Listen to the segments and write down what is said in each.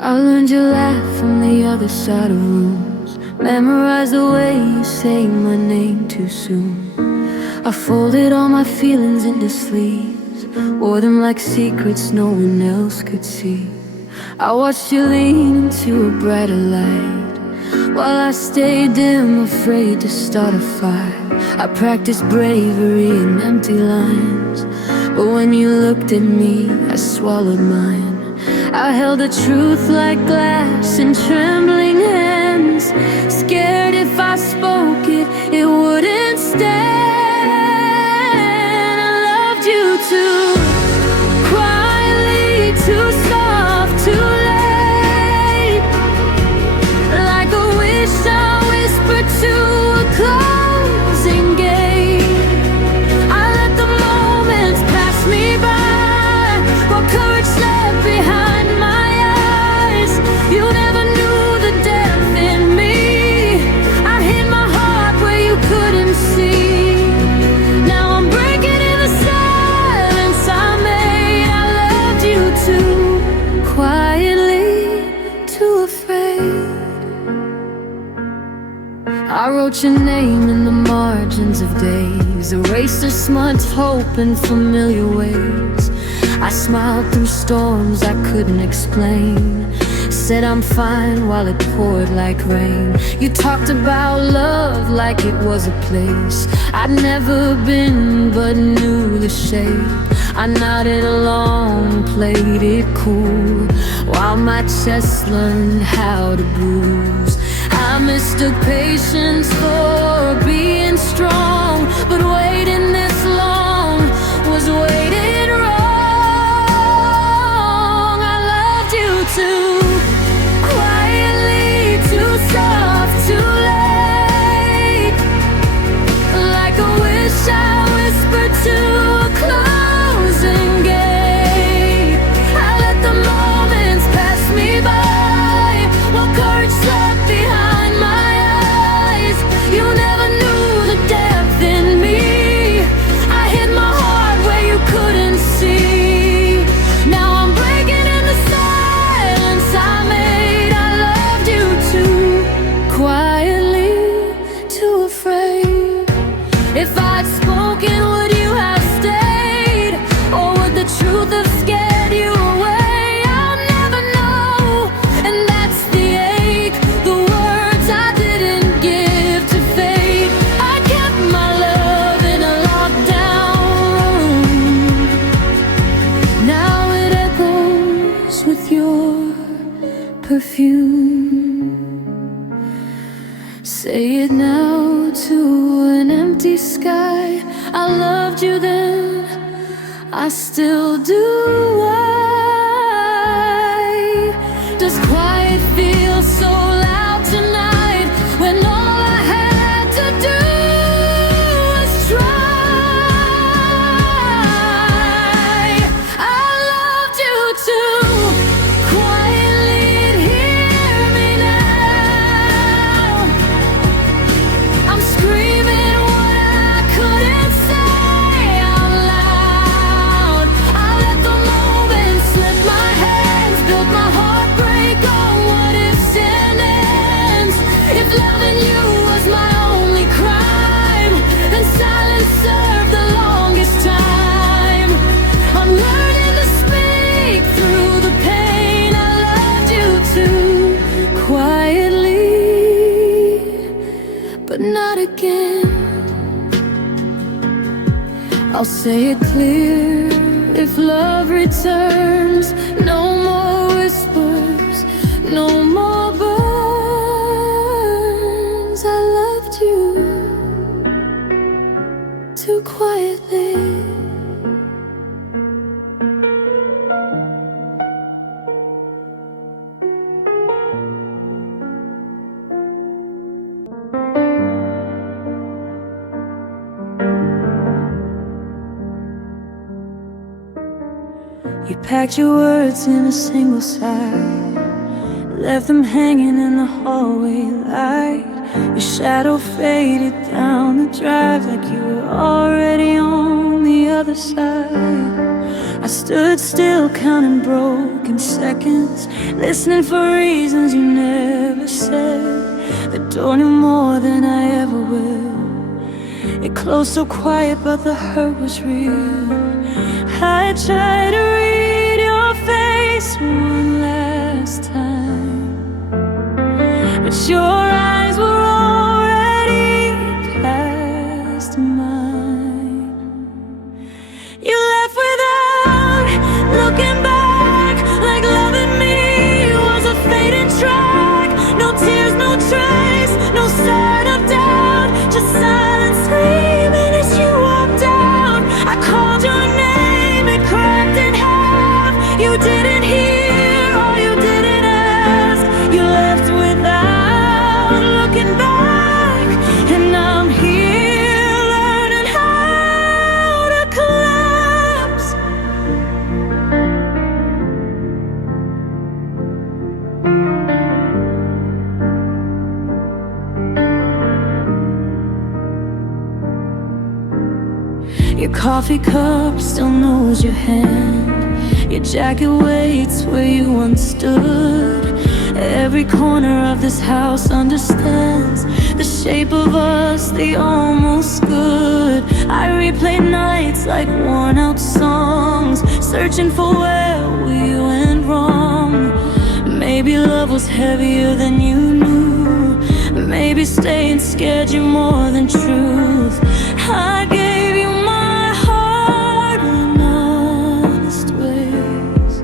I learned your laugh from the other side of rooms, memorized the way you say my name too soon. I folded all my feelings into sleeves, wore them like secrets no one else could see. I watched you lean into a brighter light, while I stayed dim, afraid to start a fire. I practiced bravery in empty lines, but when you looked at me, I swallowed mine. I held the truth like glass in trembling hands, scared if I spoke it, it wouldn't stand. I loved you too quietly, too soft, too late, like a wish I whispered to a closing gate. I let the moments pass me by, while courage slept behind. You never knew the depth in me. I hid my heart where you couldn't see. Now I'm breaking in the silence I made. I loved you too quietly, too afraid. I wrote your name in the margins of days, erased the smudged hope in familiar ways. I smiled through storms I couldn't explain, said I'm fine while it poured like rain. You talked about love like it was a place I'd never been but knew the shape. I nodded along, played it cool, while my chest learned how to bruise. I mistook patience for being strong, but waiting this long was waiting wrong. I loved you too quietly, too soft, too late, like a wish I whispered to a closing gate. I let the moments pass me by, while courage slept behind my eyes. You never knew the depth in me. I hid my heart where you couldn't see. Now I'm breaking in the silence I made. I loved you too quietly, too afraid. If I'd spoken, would you have stayed, or would the truth have scared you away? I'll never know, and that's the ache, the words I didn't give to fate. I kept my love in a lockdown room. Now it echoes with your perfume. Say it now to an empty sky. I loved you then, I still do. Why does quiet feel so loud tonight, when all I had to do was try? I loved you too quietly, hear me now. I'm screaming what I couldn't say out loud. I let the moment slip my hands, built my heartbreak on what ifs and ends. If loving you was my only crime, then silence served the longest time. I'm learning to speak through the pain. I loved you too quietly, but not again. I'll say it clear, if love returns, no more whispers, no more burns. I loved you too quietly. You packed your words in a single sigh, left them hanging in the hallway light. Your shadow faded down the drive like you were already other side. I stood still counting broken seconds, listening for reasons you never said. The door knew more than I ever will. It closed so quiet but the hurt was real. I tried to read your face one last time, but your eyes were already past mine. You left without looking back, like loving me was a fading track. No tears, no trace, no sign of doubt, just silence screaming as you walked out. I called your name, it cracked in half. You didn't hear or you didn't ask. You left without looking back, and I'm here learning how to collapse. Your coffee cup still knows your hand. Your jacket waits where you once stood. Every corner of this house understands the shape of us, the almost good. I replay nights like worn out songs, searching for where we went wrong. Maybe love was heavier than you knew. Maybe staying scared you more than truth. I gave you my heart in honest ways.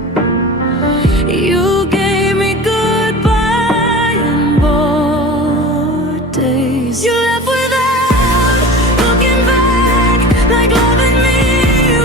You gave me goodbye and bored days. You left without looking back, like loving me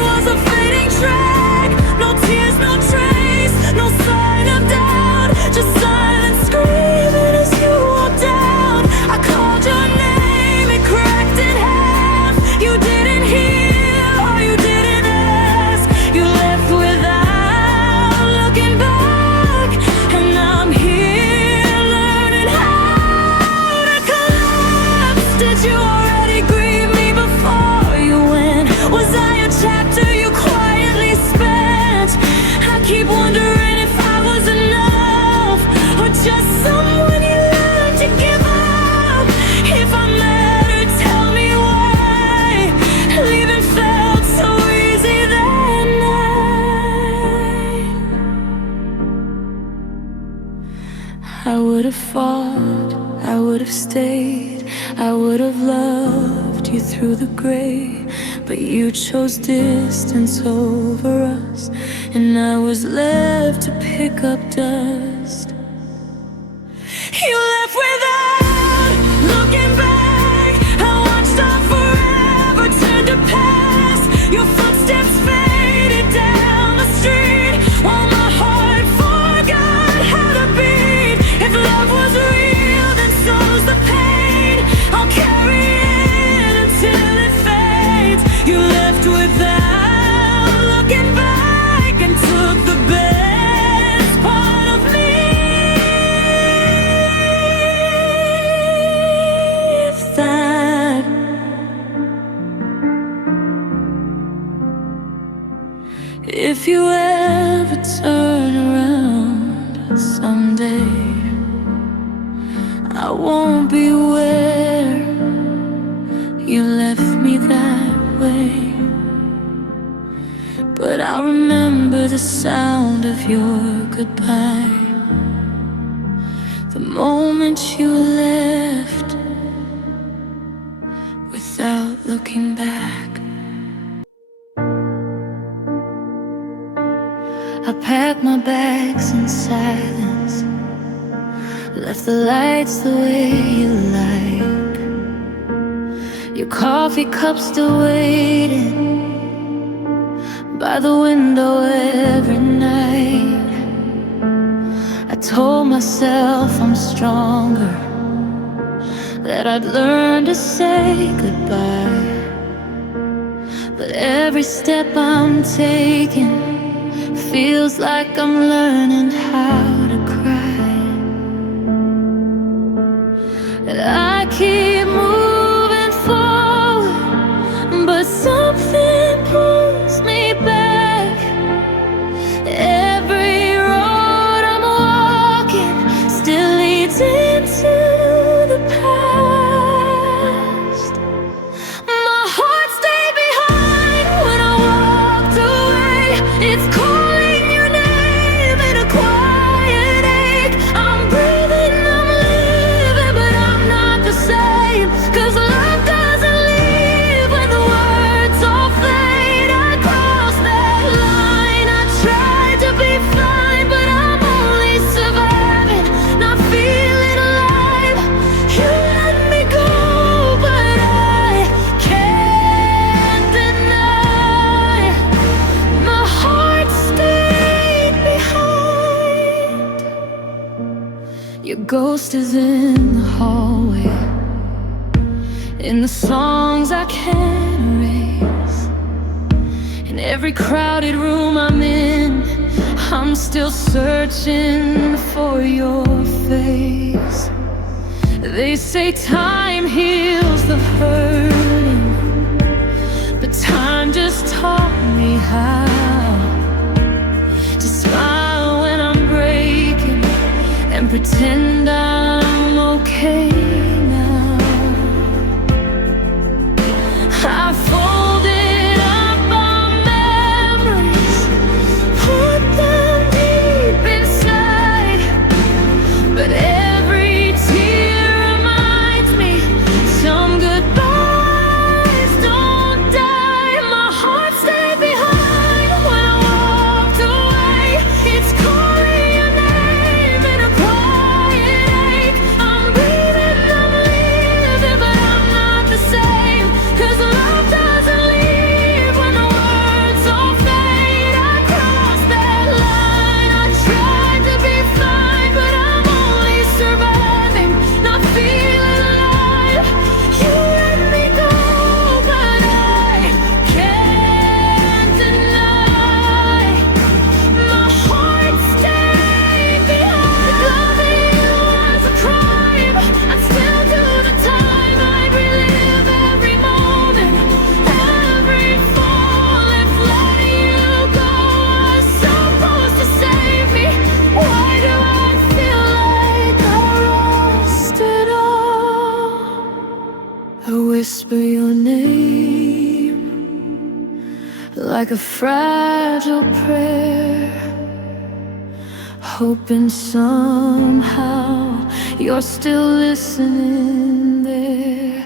was a fading track. No tears, no trace, no sign of doubt, just silence screaming as you walked out. I called your name, it cracked in half. You didn't hear or you didn't ask. You left without looking back, and I'm here learning how to collapse. Did you already grieve me before you went? Was I a chapter you quietly spent? I keep wondering if I was enough, or just someone you learned to give up. If I mattered, tell me why leaving felt so easy that night. I would have fought, I would have stayed, I would have loved you through the gray, but you chose distance over us, and I was left to pick up dust. You left without looking back. I watched our forever turn to past. Your footsteps faded down the street while my heart forgot how to beat. If love was real, then so's the pain. I'll carry it until it fades. You left without looking back and took the best part of me. If that, if you ever turn around someday, I won't be where you left me that way, but I remember the sound of your goodbye, the moment you left without looking back. I packed my bags in silence, left the lights the way you like. Your coffee cup still waiting by the window every night. I told myself I'm stronger, that I'd learn to say goodbye, but every step I'm taking feels like I'm learning how to cry. And I keep moving forward, but something pulls ghost is in the hallway, in the songs I can't erase. In every crowded room I'm in, I'm still searching for your face. They say time heals the hurting, but time just taught me how to smile when I'm breaking and pretend I'm okay now. I folded up our memories, put them deep inside, but every tear reminds me some goodbyes don't die. My heart stayed behind when I walked away. It's calling your name in a quiet ache. I'm breathing, I'm living, but I'm not the same. 'Cause love doesn't leave when the words all fade. I crossed that line, I tried to be fine, but I'm only surviving, not feeling alive. You let me go, but I can't deny my heart stayed behind. Loving you was a crime, I'd still do the time. I'd relive every moment, every fall. If letting you go was supposed to save me, why do I feel like I lost it all? I whisper your name like a fragile prayer, hoping somehow you're still listening there.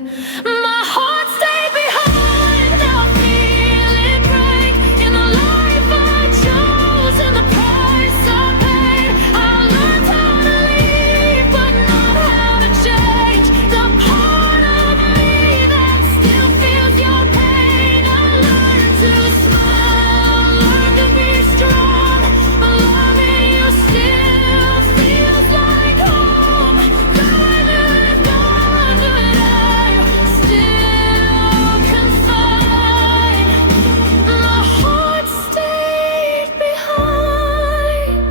My heart stayed behind, now I feel it break. In the life I chose and the price I paid, I learned how to leave, but not how to change. The part of me that still feels your pain. I learned to smile, learned to be strong, but loving you still feels like home. Gone and gone, but I'm still confined. My heart stayed behind.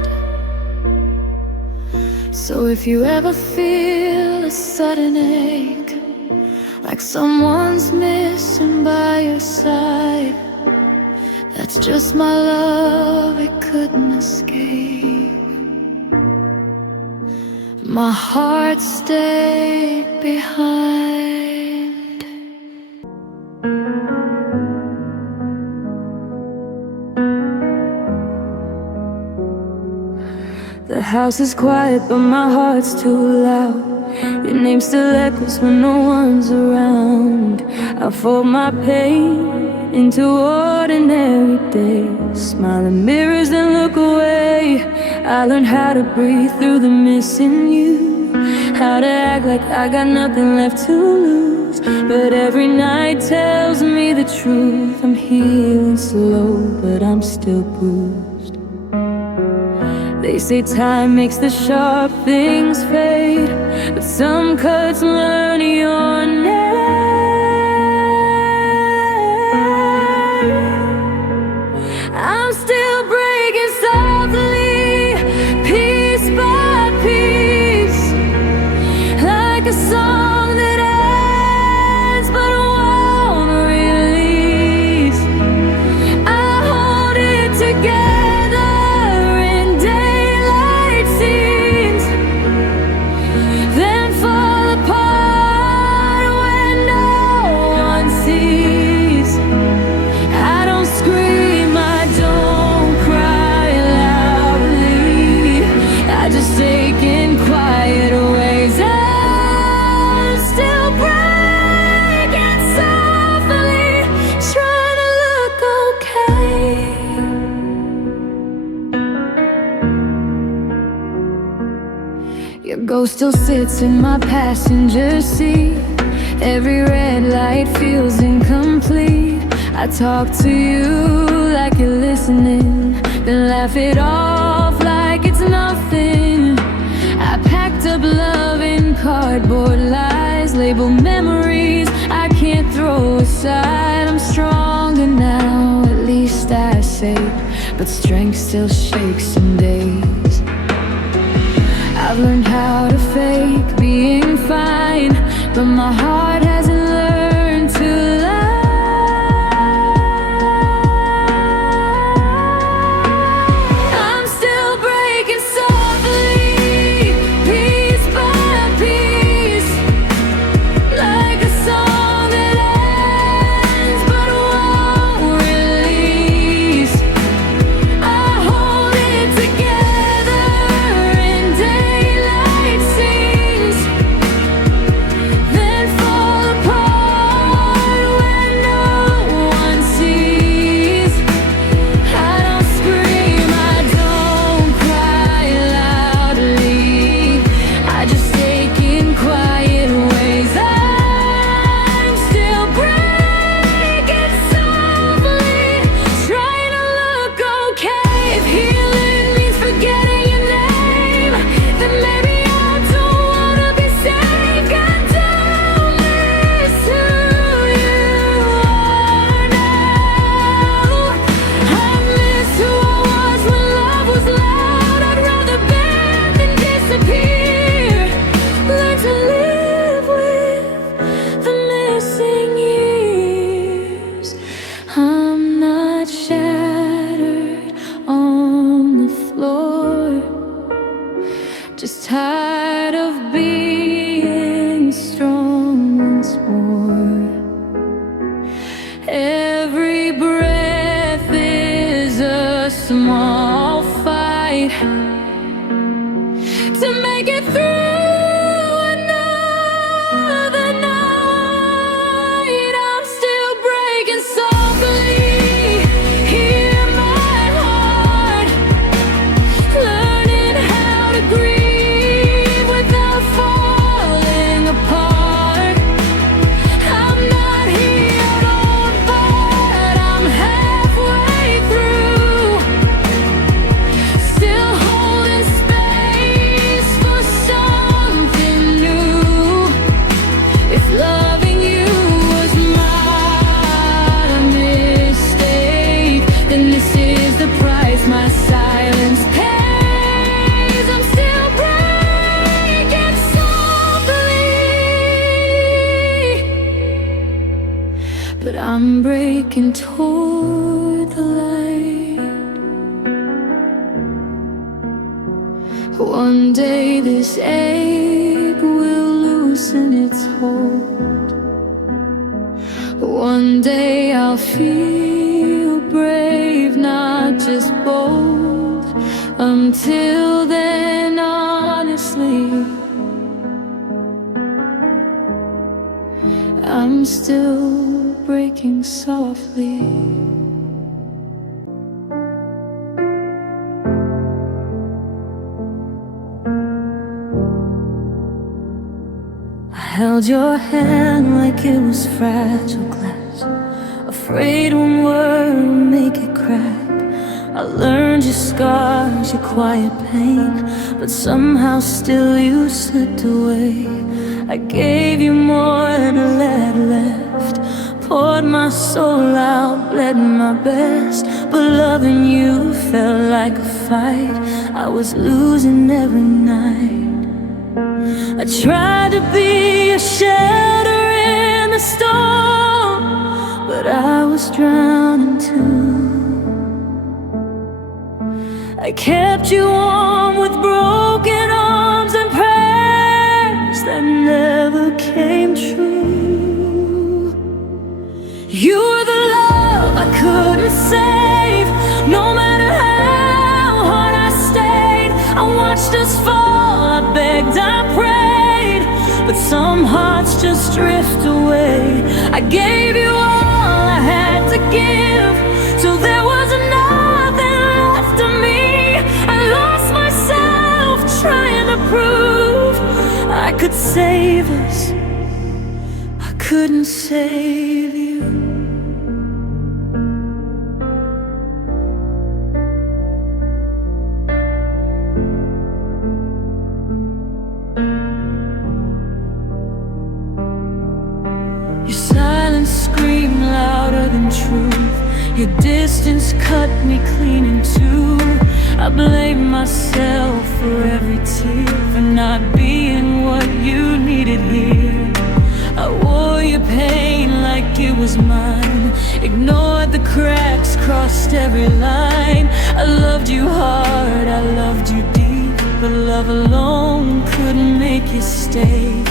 So if you ever feel a sudden ache, like someone's missing by your side, that's just my love, it couldn't escape. My heart stayed behind. The house is quiet, but my heart's too loud. Your name still echoes when no one's around. I fold my pain into ordinary days, smile in mirrors and look away. I learned how to breathe through the missing you, how to act like I got nothing left to lose. But every night tells me the truth. I'm healing slow, but I'm still bruised. They say time makes the sharp things fade, but some cuts learn your name. I'm still breaking softly, piece by piece, like a song that ends but won't release. I hold it together in daylight scenes, then fall apart when no one sees. I don't scream, I don't cry loudly, I just take in quiet ways. I'm still breaking softly, trying to look okay. Your ghost still sits in my passenger seat. Every red light feels incomplete. I talk to you like you're listening, then laugh it off like it's nothing. I packed up love in cardboard lies, labeled memories I can't throw aside. I'm stronger now, at least I say, but strength still shakes some days. I've learned how to fake being fine, but my heart hasn't learned to lie. I'm still breaking softly, piece by piece, like a song that ends but won't release. I hold it together in daylight scenes, then fall apart when no one sees. I don't scream, I don't cry loudly, I just take in quiet ways. I'm still breaking softly, trying to look okay. If healing means forgetting your name, then maybe I don't wanna be safe. God, don't miss who you are now. I miss who I was when love was loud. I'd rather bend than disappear. Learn to live with the missing years. I'm not shattered on the floor, just tired of being strong once more. Every breath is a small fight to make it through another night. I'm still breaking softly, hear my heart, learning how to grieve without falling apart. I'm not healed on, but I'm halfway through, still holding space for something new. If loving you was my mistake, then this is the price my silence pays. I'm still breaking softly, but I'm breaking toward the light. One day this ache will loosen its hold. One day I'll feel brave, not just bold. Until then, honestly, I'm still breaking softly. I held your hand like it was fragile glass, afraid one word would make it crack. I learned your scars, your quiet pain, but somehow still you slipped away. I gave you more than I let left, poured my soul out, bled my best, but loving you felt like a fight. I was losing every night. I tried to be a shelter in the storm, but I was drowning too. I kept you warm with broken arms and prayers that never came true. You were the love I couldn't save, no matter how hard I stayed. I watched us fall, I begged, I prayed, but some hearts just drift away. I gave you all I had to give, till there was nothing left of me. I lost myself trying to prove I could save us. I couldn't save you. Your distance cut me clean in two. I blame myself for every tear, for not being what you needed here. I wore your pain like it was mine, ignored the cracks, crossed every line. I loved you hard, I loved you deep, but love alone couldn't make you stay.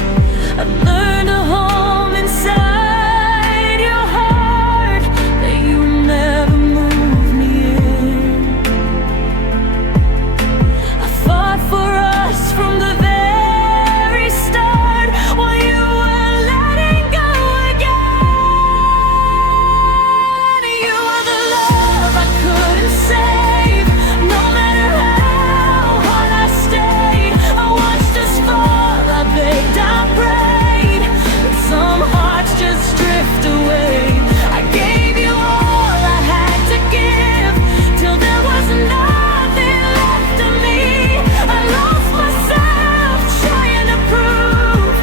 I've learned a home inside your heart that you never moved me in. I fought for us from the very start while you were letting go again. You are the love I couldn't save, no matter how hard I stayed. I watched us fall, I begged, I prayed, but some hearts just drift away. I gave you all I had to give, till there was nothing left of me. I lost myself trying to prove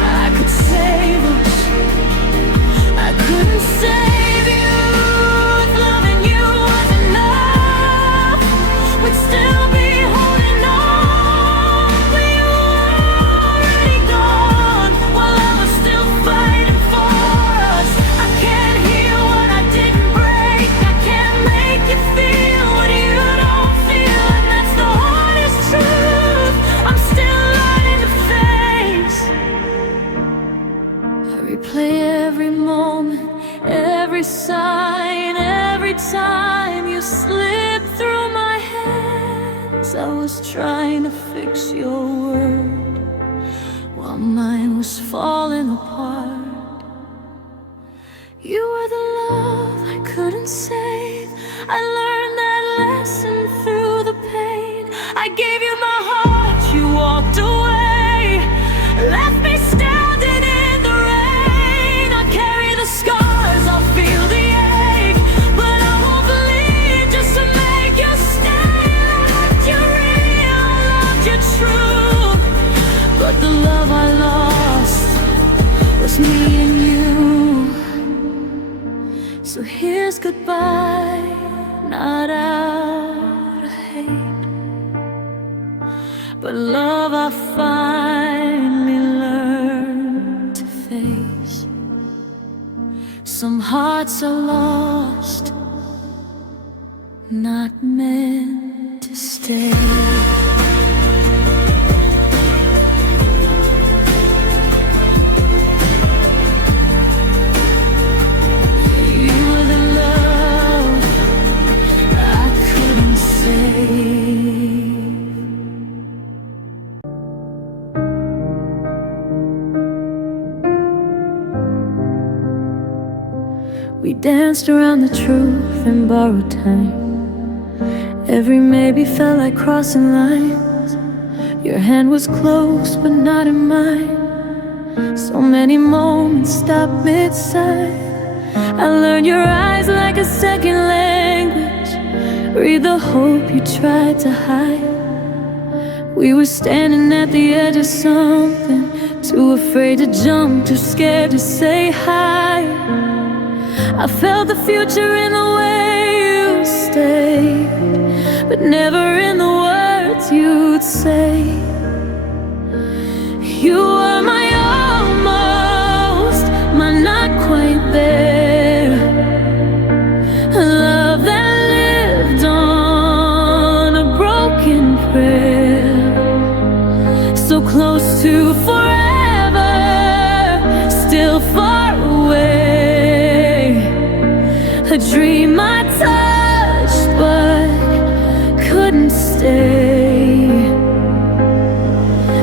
I could save us. I couldn't save you if loving you was enough. We'd still be holding on, but you were already gone while I was still fighting for us. I can't heal what I didn't break, I can't make you feel what you don't feel, and that's the hardest truth I'm still learning to face. I replay every moment, every sign, every time you slip through my hands. I was trying to fix your world while mine was falling apart. You were the love I couldn't save. I learned that lesson through the pain. I gave you my heart, you walked away, left me standing in the rain. I carry the scars, I'll feel the ache, but I won't bleed just to make you stay. I loved you real, I loved you true, but the love I lost was me and you. So here's goodbye, not out of hate, but love I finally learned to face. Some hearts are lost, not meant to stay. You were the love I couldn't save. We danced around the truth and borrowed time. Every maybe felt like crossing lines. Your hand was close but not in mine. So many moments stopped mid-side. I learned your eyes like a second language, read the hope you tried to hide. We were standing at the edge of something, too afraid to jump, too scared to say hi. I felt the future in the way you stayed, but never in the words you'd say. You were my almost, my not quite there, a love that lived on a broken prayer. So close to forever, still far away. A dream I touched but couldn't stay.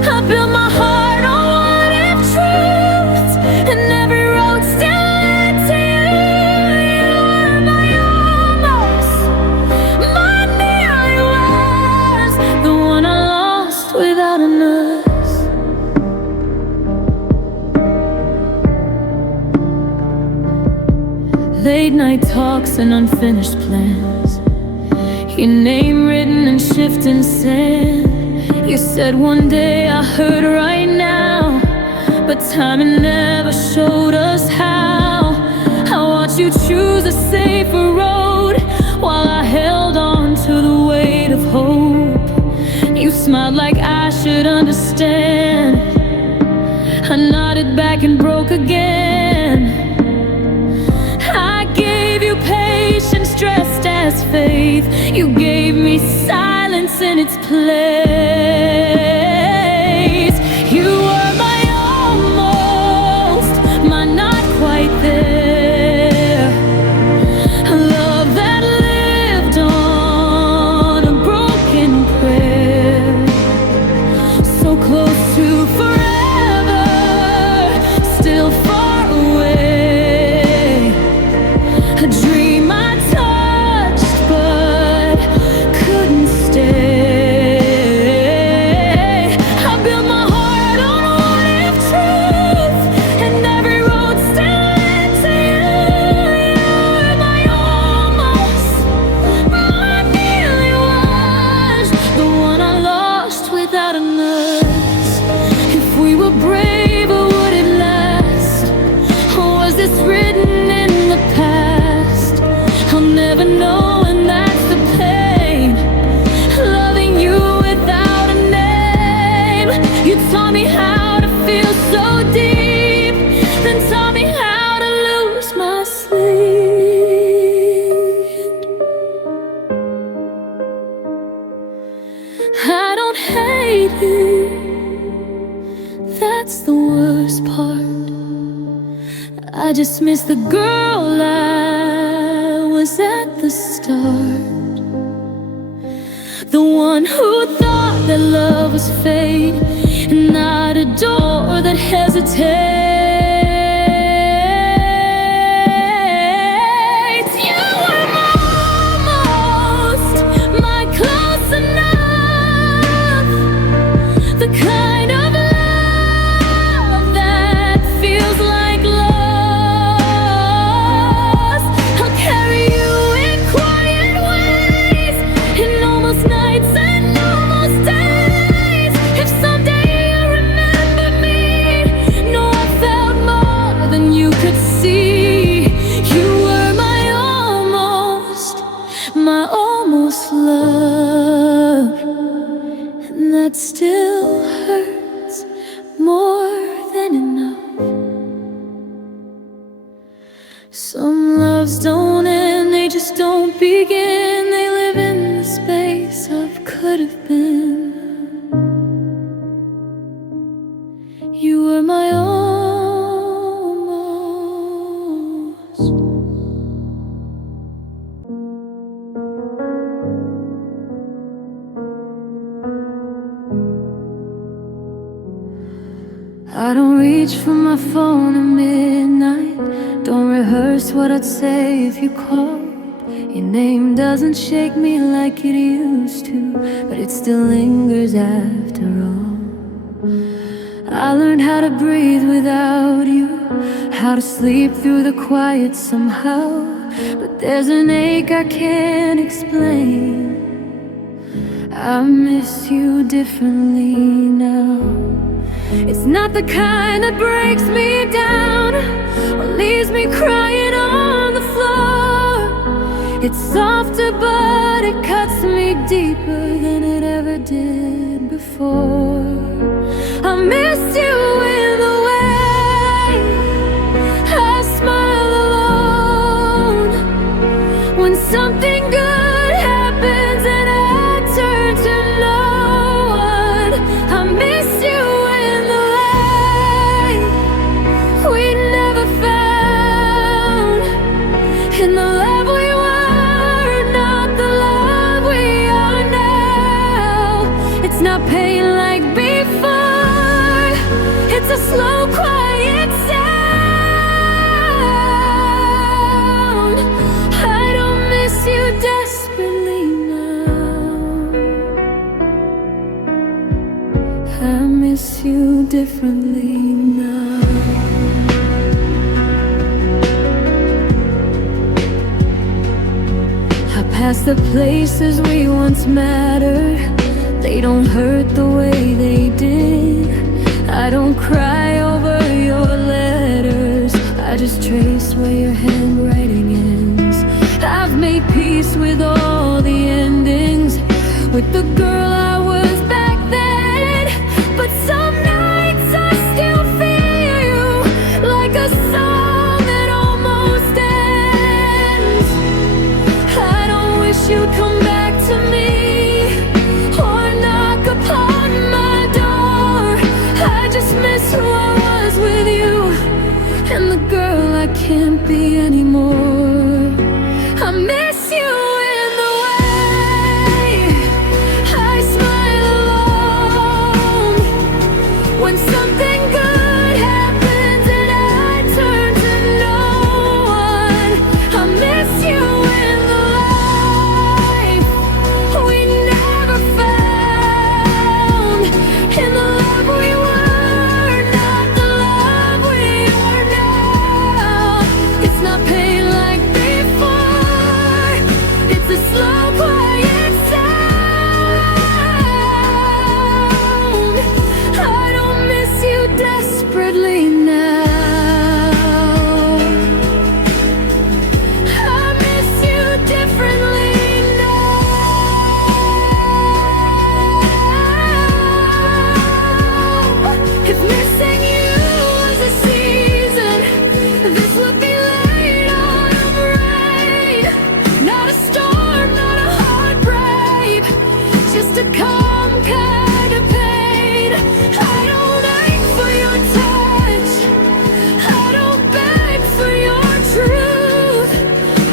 I built my heart on what if truths, and every road still led to you. You were my almost, my nearly was, the one I lost without a us. Late night talks and unfinished plans, your name written in shifting sand. You said one day, I heard right now, but timing never showed us how. I watched you choose a safer road, smiled like I should understand. I nodded back and broke again. I gave you patience dressed as faith. You gave me silence in its place. You were my almost, my not quite there. A love that lived on a broken prayer. So close to forever, still far away. A dream I touched but couldn't stay. I built my heart on a what-if truth, and every road still led to you. You're my almost, my nearly was, the one I lost without a nurse. If we were braver, would it last? Or was this written in the past? I'll never know, and that's the pain. Loving you without a name. You taught me how to feel so deep, then taught me how to lose my sleep. I don't hate you, that's the worst part. I just miss the girl I was at the start. The one who thought that love was fate, and not a door that hesitates. You were my almost, my close enough, the kind of love that feels like loss. I'll carry you in quiet ways, in almost nights and almost days. If someday you remember me, know I felt more than you could see. You were my almost love, and that still hurts more than enough. Some loves don't end, they just don't begin. They live in the space of could have been. You were my almost. I don't reach for my phone at midnight. Don't rehearse what I'd say if you called. Your name doesn't shake me like it used to, but it still lingers after all. I learned how to breathe without you, how to sleep through the quiet somehow. But there's an ache I can't explain. I miss you differently now. It's not the kind that breaks me down or leaves me crying on the floor. It's softer, but it cuts me deeper than it ever did before. I miss you in the way I smile alone when something good happens and I turn to no one. I miss you in the way we never found, in the love we were, not the love we are now. It's not pain like before, it's a slow, quiet sound. I don't miss you desperately now. I miss you differently now. I pass the places we once mattered. They don't hurt the way they did. I don't cry over your letters, I just trace where your handwriting ends. I've made peace with all the endings, with the girl I was back you'd come back to me or knock upon my door. I just miss who I was with you and the girl I can't be anymore. I miss you in the way I smile alone when something good happens and I turn to no one. I miss you in the life we never found, in the love we were, not the love we are now. It's not pain like before, it's a slow, quiet sound. I don't miss you desperately now. I miss you differently now. If missing you was a season, this would be late autumn rain. Not a storm, not a heartbreak, just a calm kind of pain. I don't ache for your touch, I don't beg for your truth.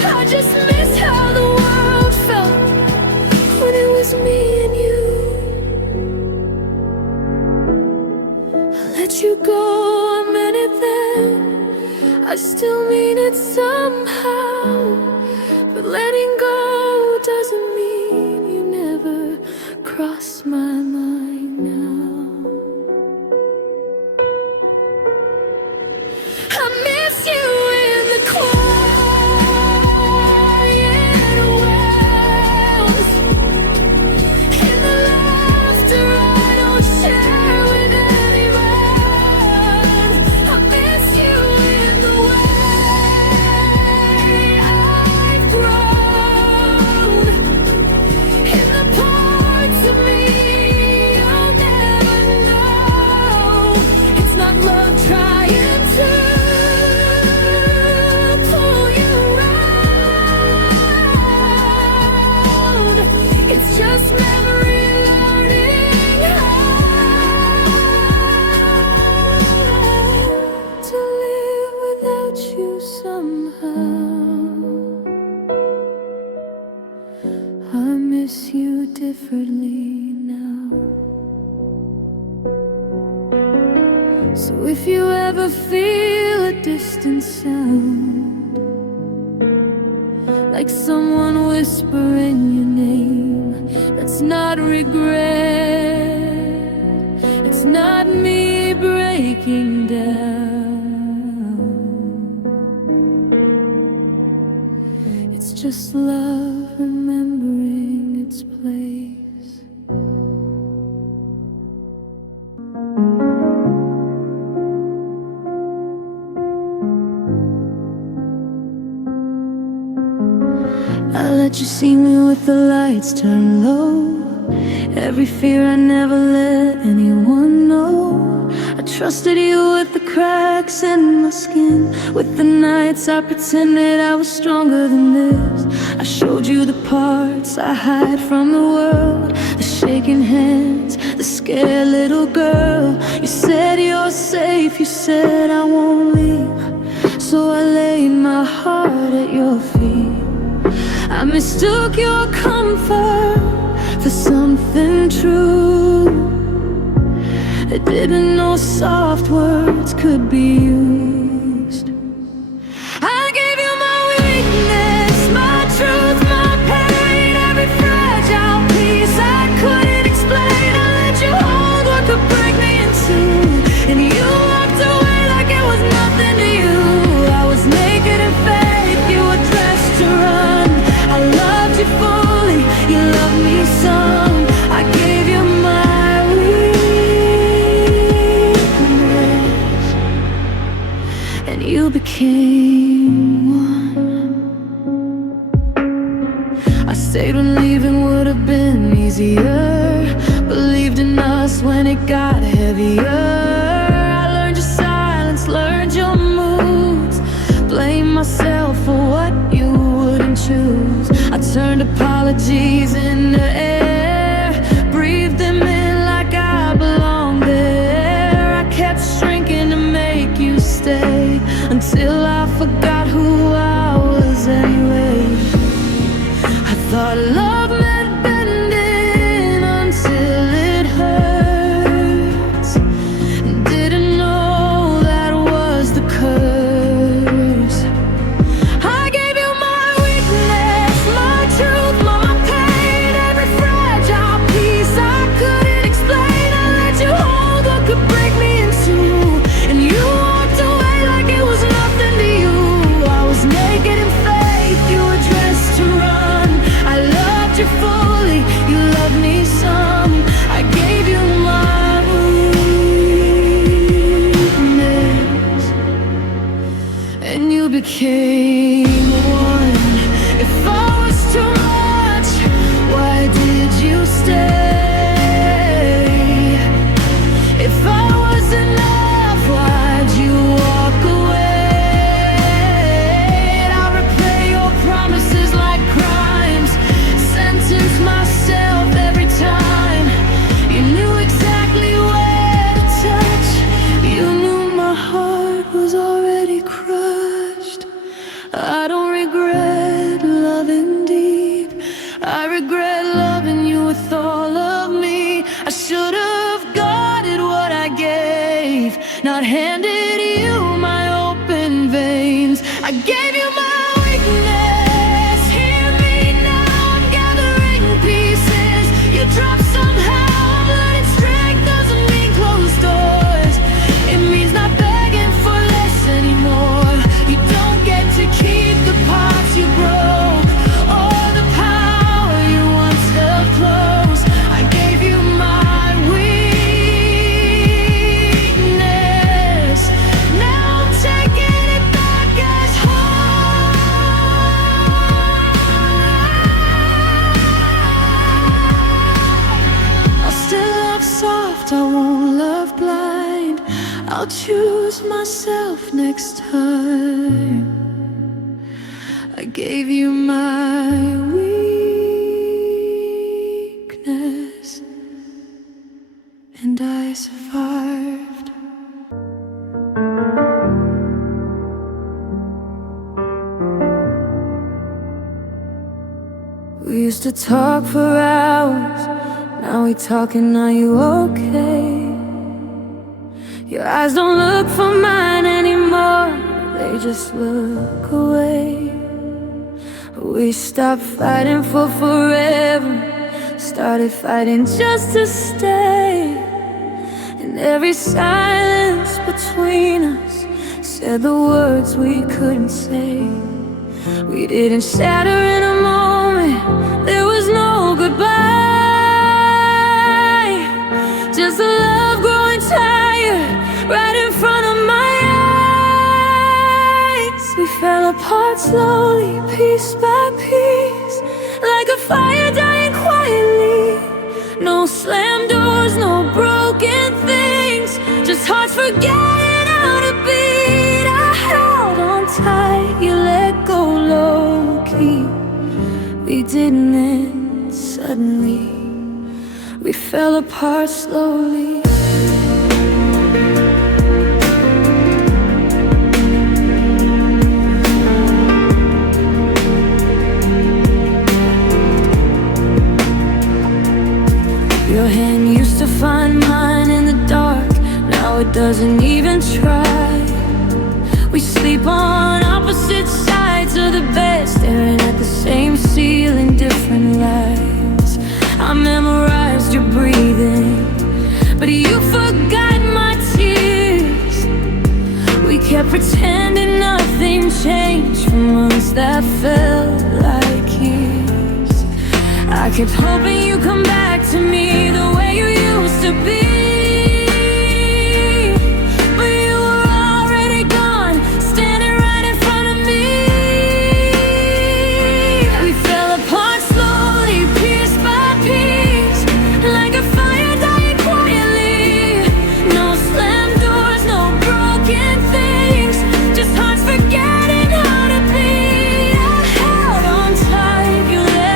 I just miss how the world felt when it was me and you. I let you go a minute then, I still mean it somehow. But letting go doesn't mean you never cross my mind now. I miss you in the quiet wells, in the laughter I don't share with anyone. I miss you in the way I've grown, in the parts of me you'll never know. It's not love trying to pull you around, it's just memory learning how to live without you somehow. I miss you differently now. So if you ever feel a distant sound, like someone whispering your name, that's not regret, it's not me breaking down, it's just love remembering its place. I let you see me with the lights turned low, every fear I never let anyone know. I trusted you with the cracks in my skin, with the nights I pretended I was stronger than this. I showed you the parts I hide from the world, the shaking hands, the scared little girl. You said you're safe, you said I won't leave, so I laid my heart at your feet. I mistook your comfort for something true. I didn't know soft words could be used. I gave you my weakness, my truth, my pain, every fragile piece I couldn't explain. I let you hold what could break me in two, and you walked away like it was nothing to you. I was naked and fake, you were dressed to run. I loved you fully, you loved me some. I gave you my weakness, and you became one. I stayed when leaving would have been easier, believed in us when it got heavier. I learned your silence, learned your moods, blamed myself for what you wouldn't choose. I turned apologies into air, breathed them in like I belonged there. I kept shrinking to make you stay, until I forgot who I was anyway. I thought love meant bending until it hurts, didn't know that was the curse. I gave you my weakness, my truth, my pain, every fragile piece I couldn't explain. I let you hold what could break me in two, and you walked away like it was nothing to you. I was naked in faith, you were dressed to run. I loved you fully, you loved me some. I gave you my weakness, and you became one. If I was too much, why did you stay? If I was enough, why'd you walk away? I'll replay your promises like crimes, sentence myself every time. You knew exactly where to touch, you knew my heart was already crushed. I don't regret loving deep, I regret loving you with all of me. I should have guarded what I gave, not handed you my open veins. I gave you my weakness, hear me now, I'm gathering pieces. You dropped somehow, I'm learning strength doesn't mean closed doors. It means not begging for less anymore. You don't get to keep the parts you broke, or the power you once held close. I gave you my weakness, now I'm taking it back as home. I'll still love soft, I won't love blind. I'll choose myself next time. I gave you my weakness, and I survived. We used to talk for hours, now we talking, are you okay? Your eyes don't look for mine anymore, they just look away. We stopped fighting for forever, started fighting just to stay. And every silence between us said the words we couldn't say. We didn't shatter in a moment, there was no goodbye, just a love growing tired right in front of my eyes. We fell apart slowly, piece by piece, like a fire dying quietly. No slam doors, no broken things, just hearts forgetting how to beat. I held on tight, you let go low key. We didn't end suddenly, we fell apart slowly. Your hand used to find mine in the dark, now it doesn't even try. We sleep on opposite sides of the bed, staring at the same ceiling, different lights. I memorized your breathing, but you forgot my tears. We kept pretending nothing changed for months that felt like years. I kept hoping you'd come back to me the way you used to be, but you were already gone, standing right in front of me. We fell apart slowly, piece by piece, like a fire dying quietly. No slam doors, no broken things, just hearts forgetting how to be. I held on tight, you let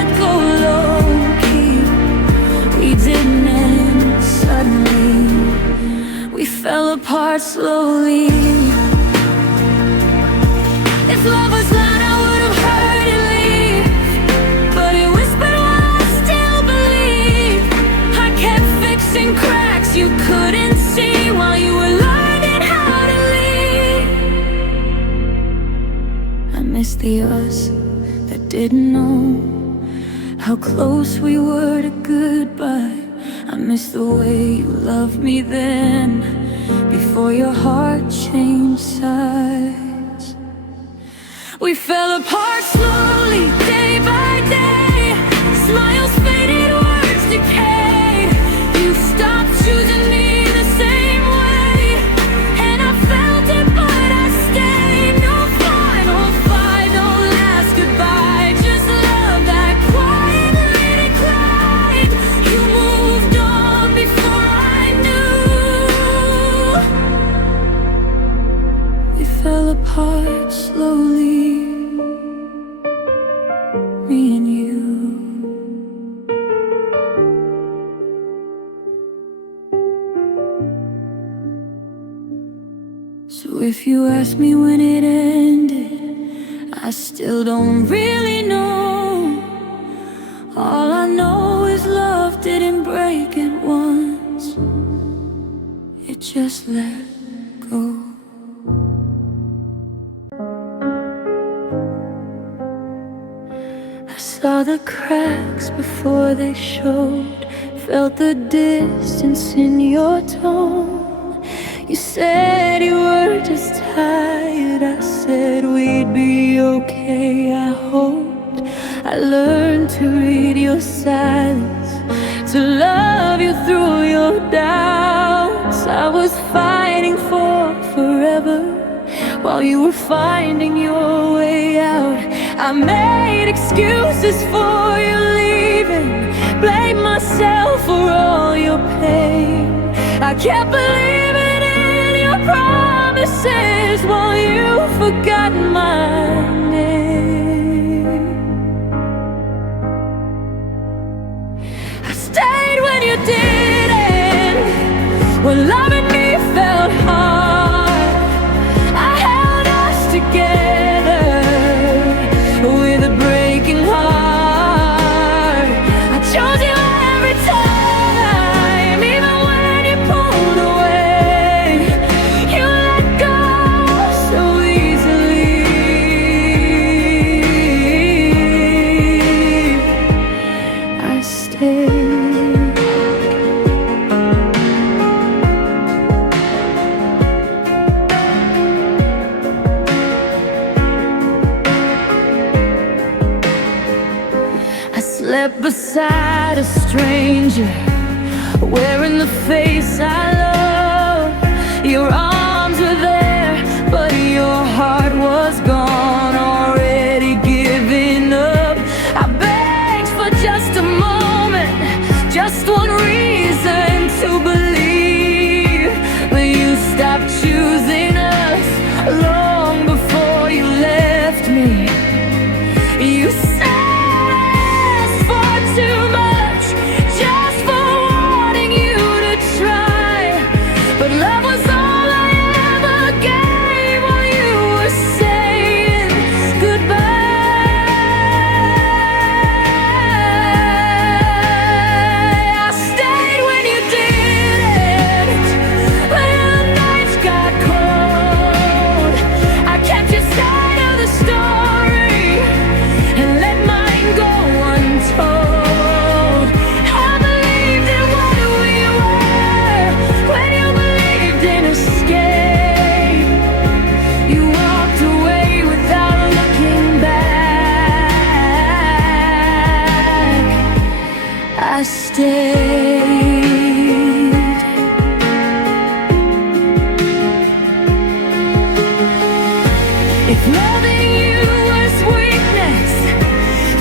know how close we were to goodbye. I miss the way you loved me then, before your heart changed sides. We fell apart slowly, day by day. Smiles faded, words decayed. You stopped choosing me the same way, and I felt it, but I stayed. No final fight, no last goodbye, just love that quietly declined. You moved on before I knew. We fell apart slowly, me and you. So if you ask me when it ended, I still don't really know. All I know is love didn't break at once, it just let go. I saw the cracks before they showed, felt the distance in your tone. You said you were just tired, I said we'd be okay, I hoped. I learned to read your silence, to love you through your doubts. I was fighting for forever, while you were finding your way out. I made excuses for you leaving, blamed myself for all your pain. I kept believing in your promises while you forgot my name. I stayed when you didn't, when loving me felt hard. I held us together with a breaking heart. I chose you every time, even when you pulled away. You let go so easily. I stayed. I slept beside a stranger, wearing the face I love. Your arms were there, but your heart was gone, already giving up. I begged for just a moment, just one reason to believe, but you stopped choosing us long before you left me. You said for too much, just for wanting you to try. But love was all I ever gave while you were saying goodbye. I stayed when you didn't, when the nights got cold. I kept your side of the story and let mine go untold. I believed in what we were when you believed in escape. You walked away without looking back. I stayed. If loving you was weakness,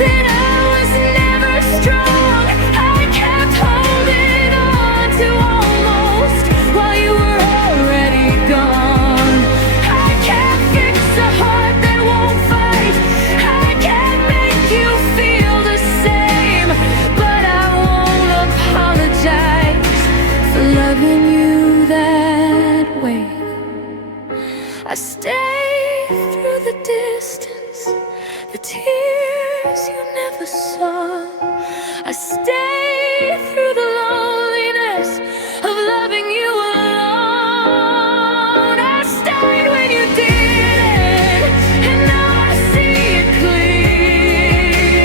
then I was never strong. I kept holding on to almost while you were already gone. I can't fix a heart that won't fight, I can't make you feel the same, but I won't apologize for loving you that way. I stayed through the distance, the tears you never saw. I stayed through the loneliness of loving you alone. I stayed when you didn't, and now I see it clear.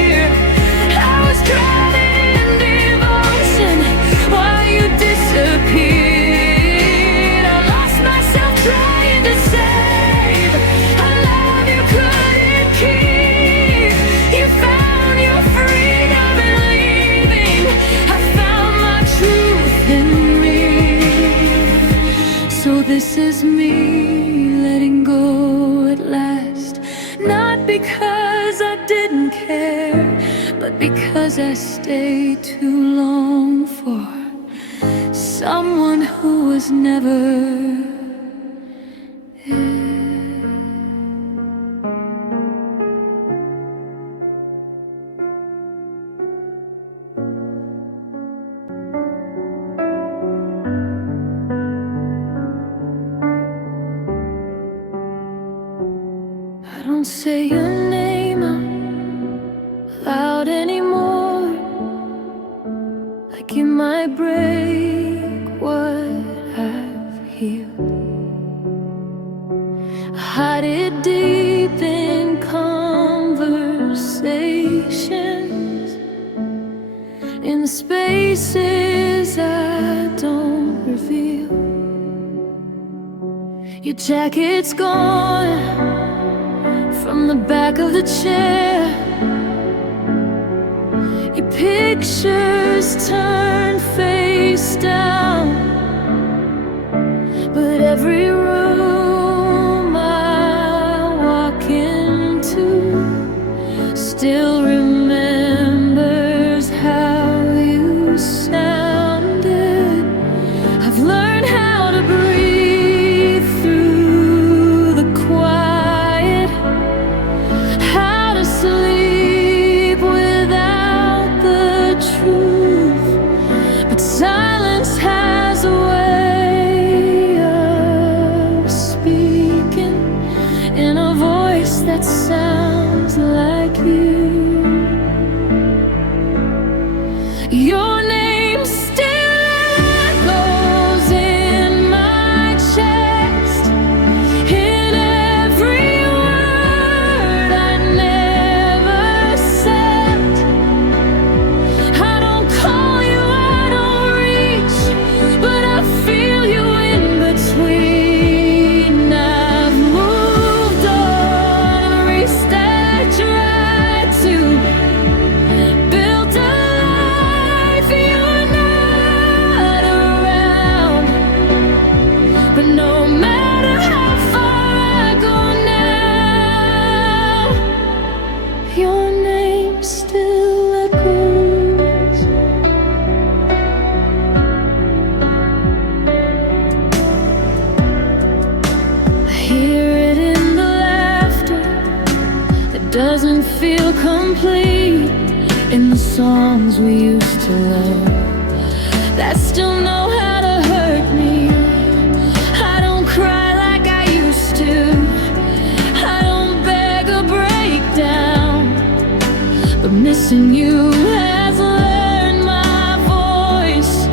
This is me letting go at last. Not because I didn't care, but because I stayed too long for someone who was never here. I don't say your name out loud anymore, like you might break what I've healed. I hide it deep in conversations, in the spaces I don't reveal. Your jacket's gone from the back of the chair. Your pictures turn face down, but every room I walk into still remembers how you sounded. I've learned how to breathe through the quiet, how to sleep without the truth. But silence has a way of speaking in a voice that sounds like you. Your name still echoes in my chest, in every word I never said. I don't call you, I don't reach, but I feel you in between. I've moved on, reached that tried to build a life you're not around. But no matter how far I go now, your name still echoes. I hear it in the laughter that doesn't feel complete, in the songs we used to learn that still know how to hurt me. I don't cry like I used to, I don't beg a breakdown, but missing you has learned my voice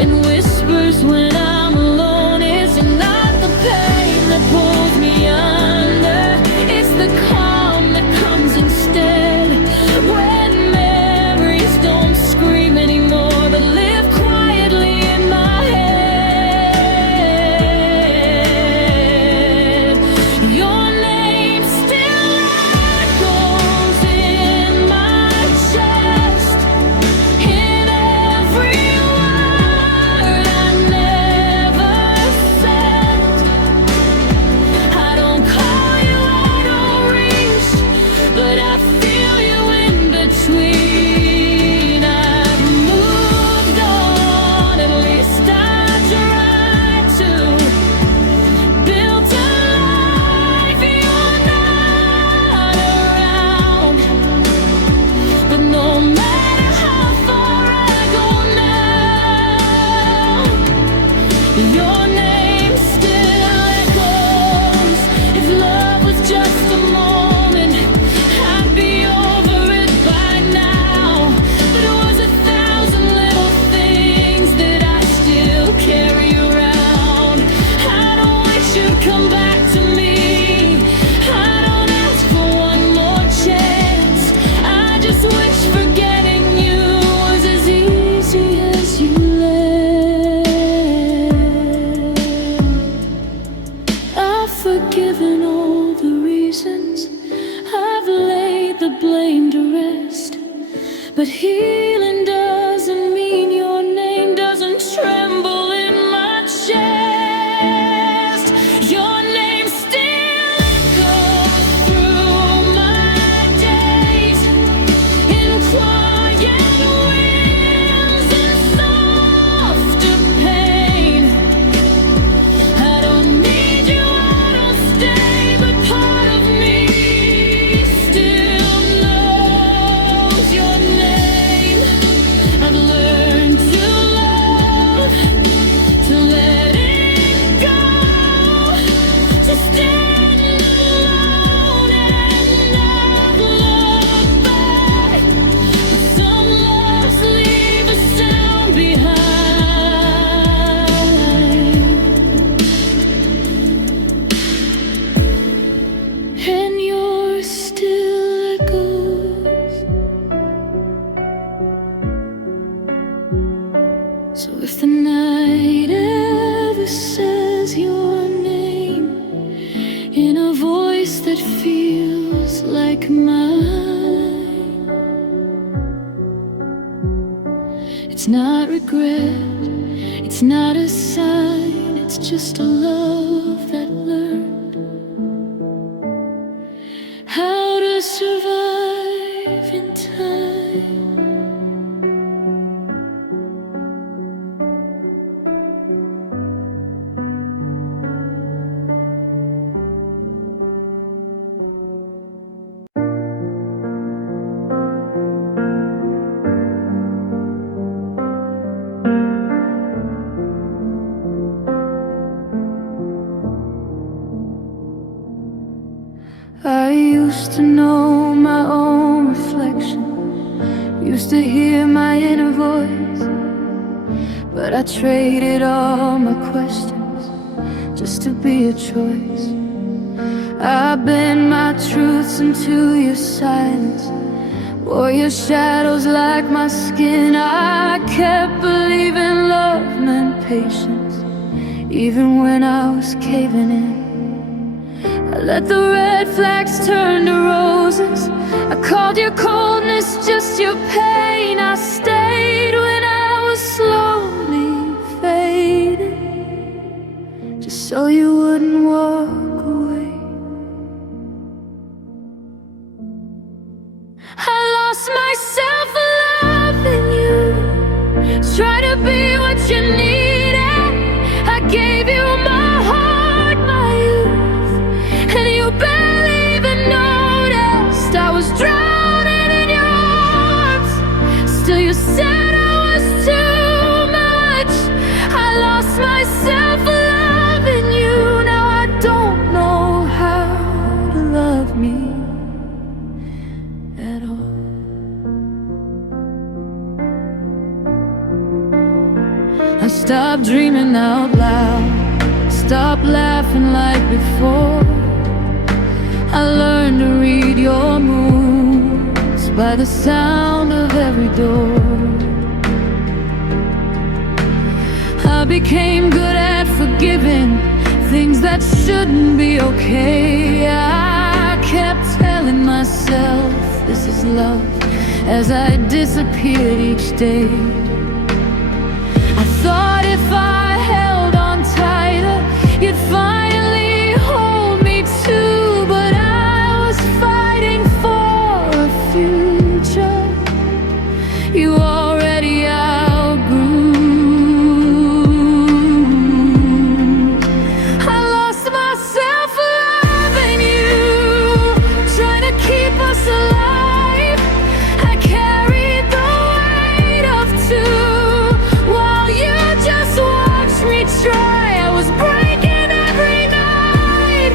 and whispers when I'm alone. It's not the pain that pulls me under, it's the calm that comes instead. When memories don't scream anymore, but live quietly in my head. Your name still echoes in my chest, in every word I never said. I don't call you, I don't reach, but I feel you in between. I've moved on, at least I tried to build a life you're not around. But no matter how far I go now, your name still echoes. If love was just a moment, I'd be over it by now. But it was 1,000 little things that I still carry around. I don't wish you'd come back to me, I don't ask for one more chance. I just wish forgetting you was as easy as you left. I've forgiven all the reasons, I've laid the blame to rest, but healing doesn't mean your name doesn't tremble in my chest. So if the night ever says your name in a voice that feels like mine, it's not regret, it's not a sign, it's just a love that learned how to survive in time. I used to know my own reflection, used to hear my inner voice, but I traded all my questions just to be a choice. I bend my truths into your silence, wore your shadows like my skin. I kept believing love meant patience, even when I was caving in. I let the red flags turn to roses, I called your coldness just your pain. I stayed when I was slowly fading, just so you wouldn't walk away. I lost myself loving you, trying to be what you needed. I gave you my heart, my youth, and you barely even noticed. I was drowning in your arms, still you said I was too much. I lost myself loving you, now I don't know how to love me at all. I stopped dreaming out loud, stop laughing like before. I learned to read your moods by the sound of every door. I became good at forgiving things that shouldn't be okay. I kept telling myself this is love as I disappeared each day. I thought if I held on tighter, you'd finally hold me too, but I was fighting for a future you already outgrew. I lost myself loving you, trying to keep us alive. I carried the weight of two, while you just watched me try. I was breaking every night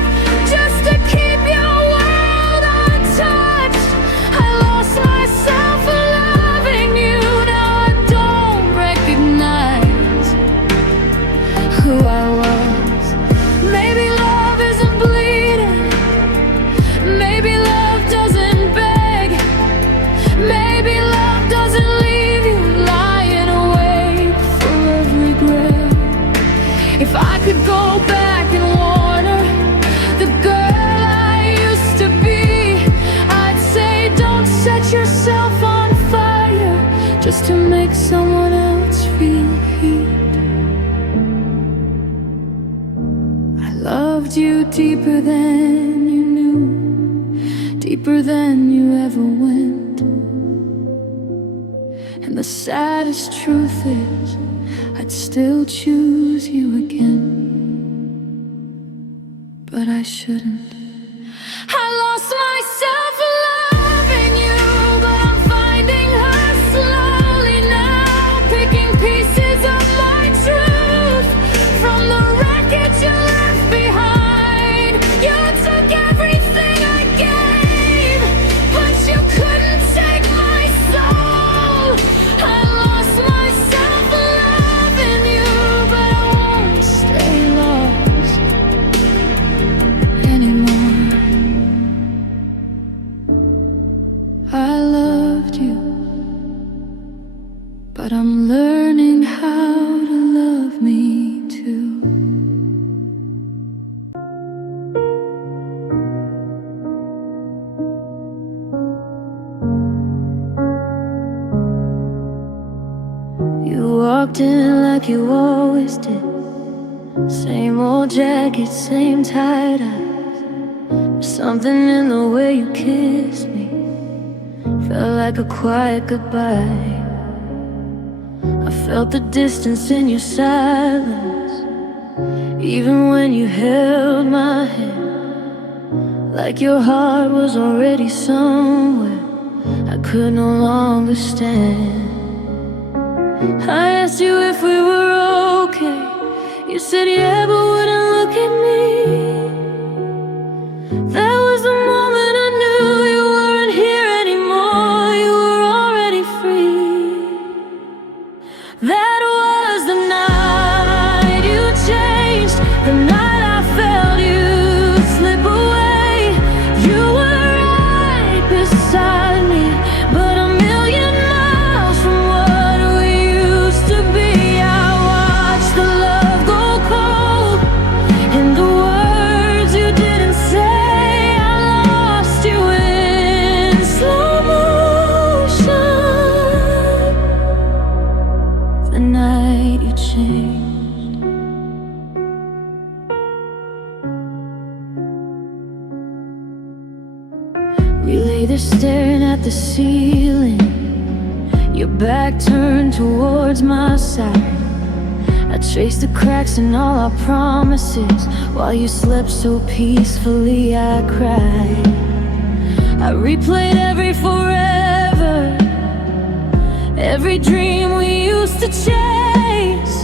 just to keep your world untouched. I lost myself loving you, now I don't recognize who I was. Maybe love isn't bleeding, maybe love doesn't beg, maybe love doesn't leave you lying awake full of regret. If I could go back and warn her, the girl I used to be, I'd say don't set yourself on fire just to make someone else feel heat. I loved you deeper than you knew, deeper than you ever went. And the saddest truth is I'd still choose you again, but I shouldn't. I lost myself loving you, but I'm finding her slowly now, picking pieces of my truth from the wreckage you left behind. You took everything I gave, but you couldn't take my soul. I lost myself loving you, but I won't stay lost anymore. I loved you, but I'm learning how walked in like you always did. Same old jacket, same tight eyes. There's something in the way you kissed me, felt like a quiet goodbye. I felt the distance in your silence, even when you held my hand, like your heart was already somewhere I could no longer stand. I asked you if we were okay. You said yeah, but wouldn't look at me. That was the moment I knew you weren't here anymore. You were already free. That was the night you changed, the night I felt you slip away. You were right beside me, but a million miles from what we used to be. I watched the love go cold, and the words you didn't say. I lost you in slow motion. The night you changed. We lay there staring at the ceiling, your back turned towards my side. I traced the cracks in all our promises. While you slept so peacefully, I cried. I replayed every forever, every dream we used to chase,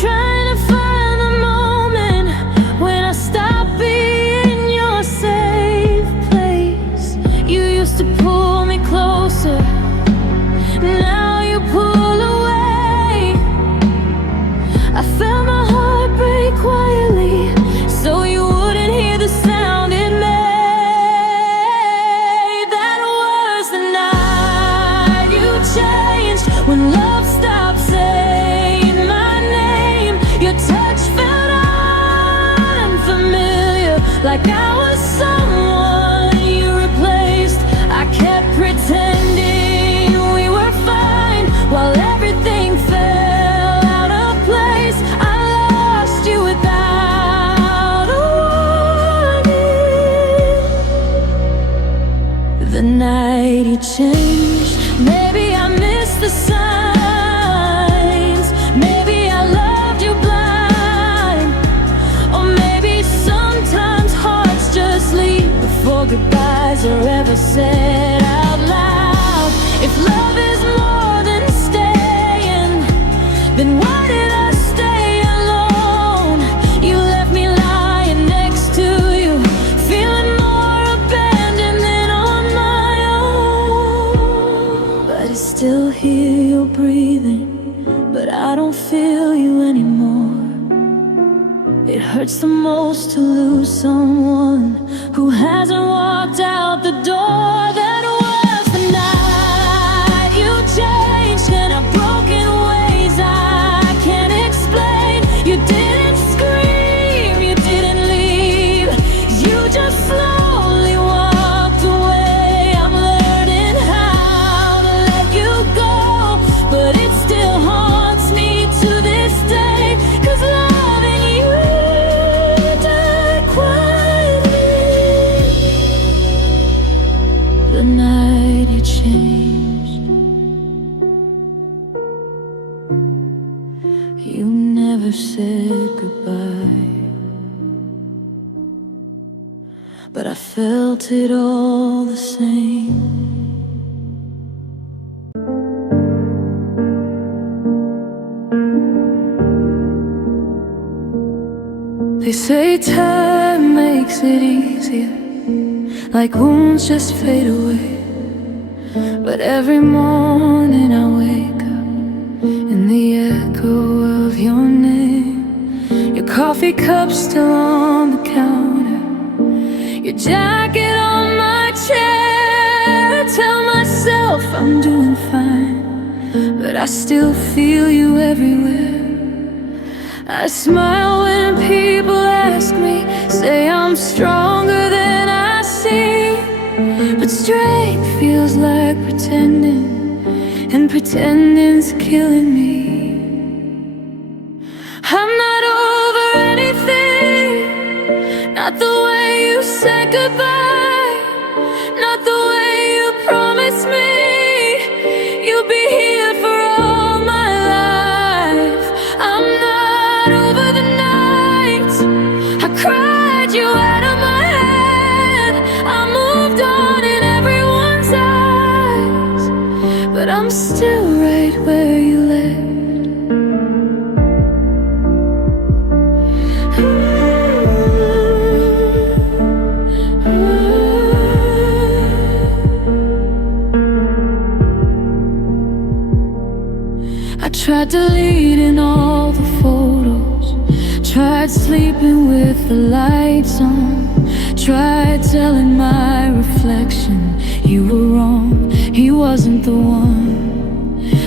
trying to find the moment when I stopped being your safe place. You used to pull me closer, now you pull away. I felt my heart break quietly, so you wouldn't hear the sound it made. That was the night you changed, when love stopped saying my name. Your touch felt unfamiliar, like I was someone you replaced. I kept pretending we were fine, while everything fell out of place. I lost you without a warning. The night you changed, maybe I missed the signs. Maybe I loved you blind, or maybe sometimes hearts just leave before goodbyes are ever said out loud. If love is more than staying, then why did I stay alone? You left me lying next to you, feeling more abandoned than on my own. But it's still here, you're breathing, but I don't feel you anymore. It hurts the most to lose someone who hasn't walked out the door. That was the night you changed, in a broken ways I can't explain. You didn't scream, you didn't leave, you just slowly walked away. I'm learning how to let you go, but it still haunts me to this day, 'cause loving you died quietly. The night you changed, you never said goodbye, but I felt it all the same. They say time makes it easier, like wounds just fade away. But every morning I wake up in the echo of your name. Your coffee cup still on the counter, your jacket on my chair. I tell myself I'm doing fine, but I still feel you everywhere. I smile when people ask me, say I'm stronger than I seem. But strength feels like pretending, and pretending's killing me. goodbye, not the way you promised me. You'll be here for all my life. I'm not over the night I cried you out of my head. I moved on in everyone's eyes, but I'm still right where you left. I tried deleting all the photos, tried sleeping with the lights on, tried telling my reflection you were wrong, he wasn't the one.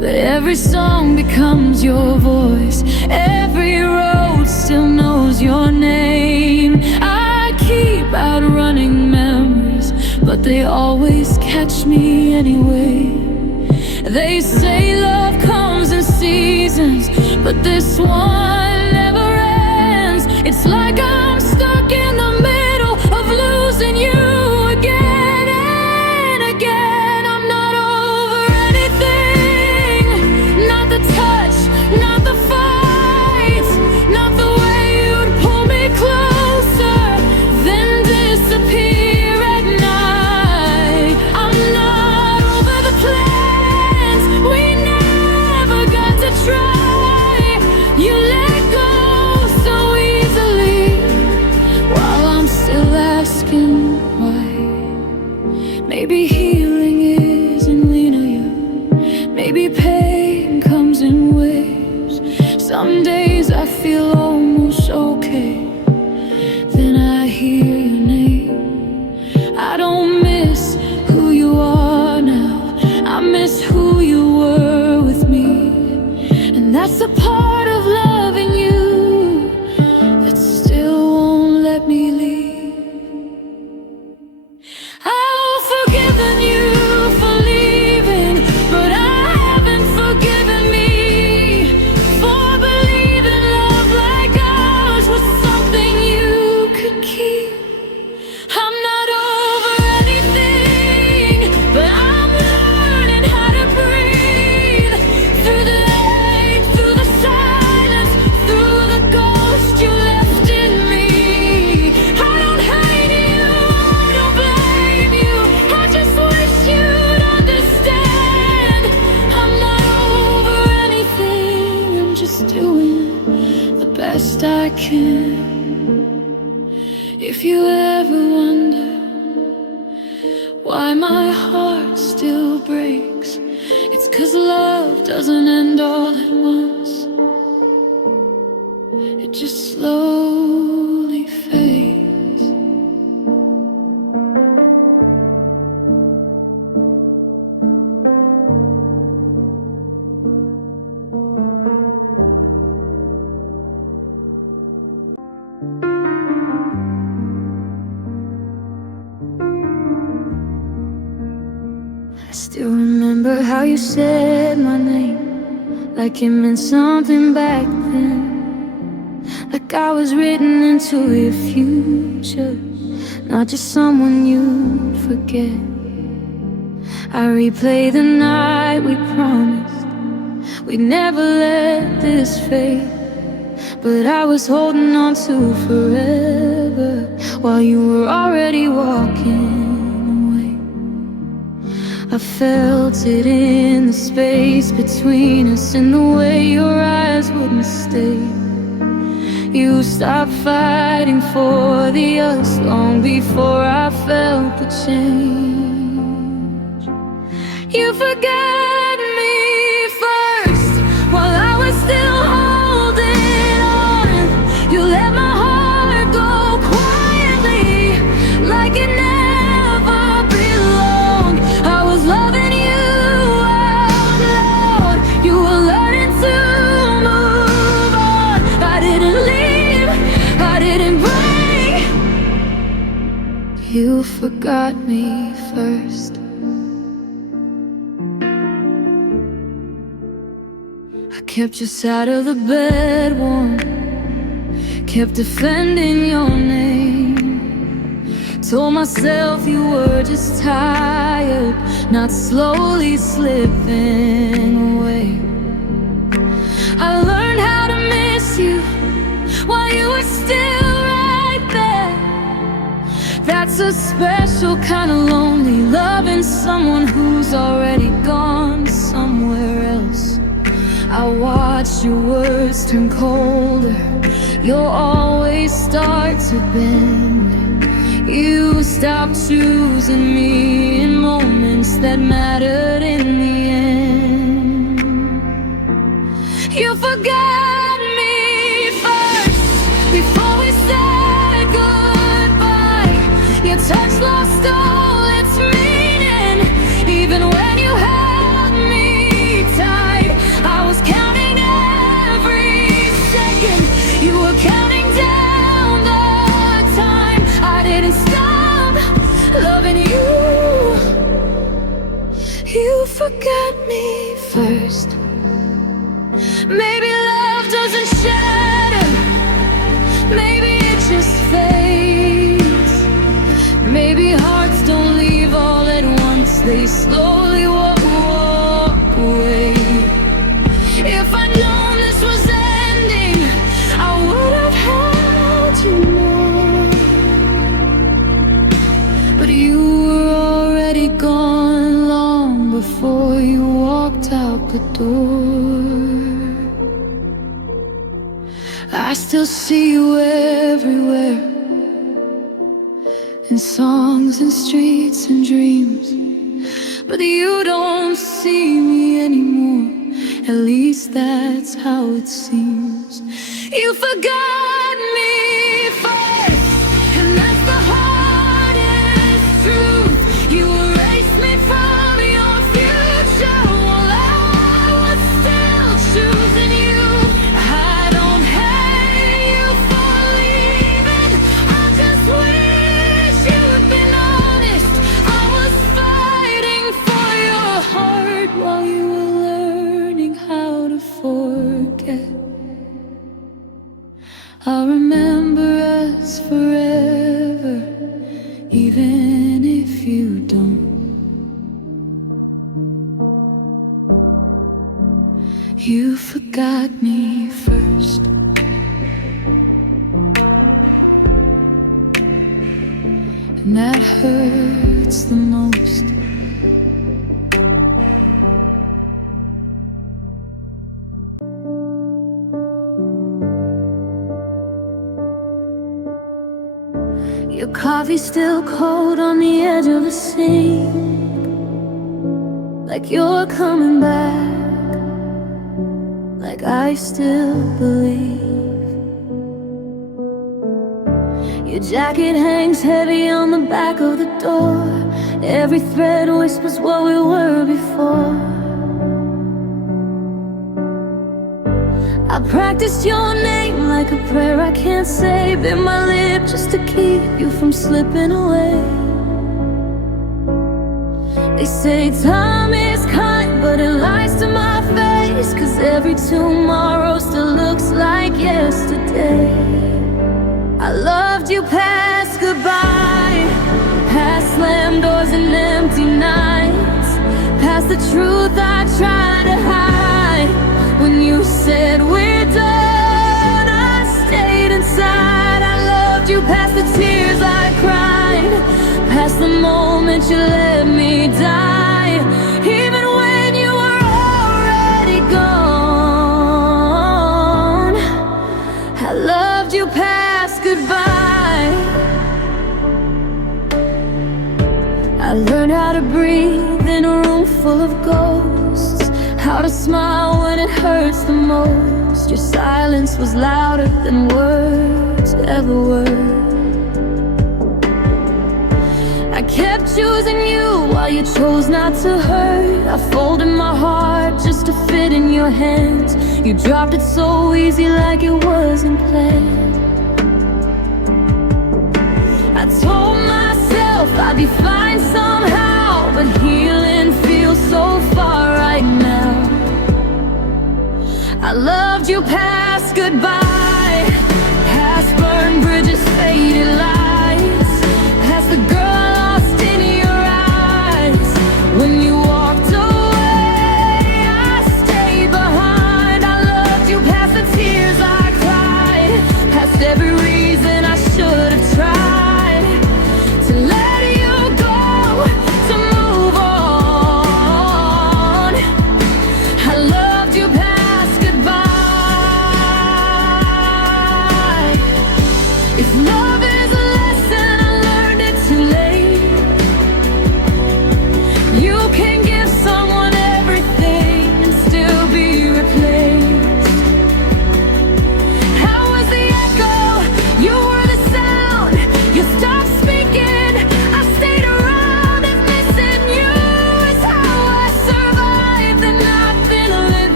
But every song becomes your voice, every road still knows your name. I keep outrunning memories, but they always catch me anyway. They say love comes in seasons, but this one never ends. It's like I'm stuck in the middle of losing you again and again. I'm not over anything, not the touch, not the fights, not the way you'd pull me closer, then disappear at night. I'm not over the plans we never got to try. You let go so easily, while I'm still asking why. Maybe healing isn't linear, maybe pain comes in waves. Some days I feel almost okay, then I hear your name. I don't miss who you are now, I miss who you were with me. And that's the part of loving you that still won't let me leave. I've forgiven you for leaving, but I haven't forgiven me for believing love like ours was something you could keep. I'm not over anything, but I'm learning how to breathe through the hate, through the silence, through the ghost you left in me. I don't hate you, I don't blame you, I just wish you'd understand. I'm not over anything, I'm just doing the best I can. If you ever wonder why my heart still breaks, it's 'cause love doesn't end all at once, it just slowly fades. I still remember how you said my name, like it meant something back then, like I was written into your future, not just someone you'd forget. I replay the night we promised we'd never let this fade, but I was holding on to forever while you were already walking away. I felt it in the space between us, in the way your eyes wouldn't stay. You stopped fighting for the us long before I felt the change. You forgot me first while I was still holding on. You let my heart go quietly, like it never belonged. I was loving you out loud, you were learning to move on. I didn't leave, I didn't break. You forgot me first. I kept your side of the bed warm, kept defending your name, Told myself you were just tired, not slowly slipping away. I learned how to miss you while you were still right there. That's a special kind of lonely, loving someone who's already gone somewhere else. I watch your words turn colder, you'll always start to bend. You stopped choosing me in moments that mattered in the end. You forgot me first before we said goodbye. Your touch lost all its meaning, even when you held me tight. I was counting every second, you were counting down the time. I didn't stop loving you. You forgot me first. Maybe love doesn't shatter, maybe it just fades. Maybe hearts don't leave all at once, they slowly walk away. If I'd known this was ending, I would have held you more. But you were already gone long before you walked out the door. I still see you everywhere, in songs and streets and dreams. But you don't see me anymore, at least that's how it seems. You forgot me first, and that's the hardest truth. You erased me from your future while I was still choosing you. I don't hate you for leaving, I just wish you'd been honest. I was fighting for your heart while you were learning how to forget. I'll remember us forever, even if you don't. You forgot me first. And that hurts the most. Your coffee's still cold on the edge of the sink, like you're coming back, like I still believe. Your jacket hangs heavy on the back of the door, every thread whispers what we were before. I practiced your name like a prayer I can't say, bit my lip just to keep you from slipping away. They say time is kind, but it lies to my face, 'cause every tomorrow still looks like yesterday. I loved you past goodbye, past slammed doors and empty nights, past the truth I tried to hide. When you said we're done, I stayed inside. I loved you past the tears I cried, past the moment you let me die, even when you were already gone. I loved you past goodbye. I learned how to breathe in a room full of ghosts, how to smile when it hurts the most. Your silence was louder than words ever were. I kept choosing you while you chose not to hurt. I folded my heart just to fit in your hands. You dropped it so easy like it wasn't planned. I told myself I'd be fine somehow, but healing feels so far right now. I loved you past goodbye, past burned bridges, faded lights, past the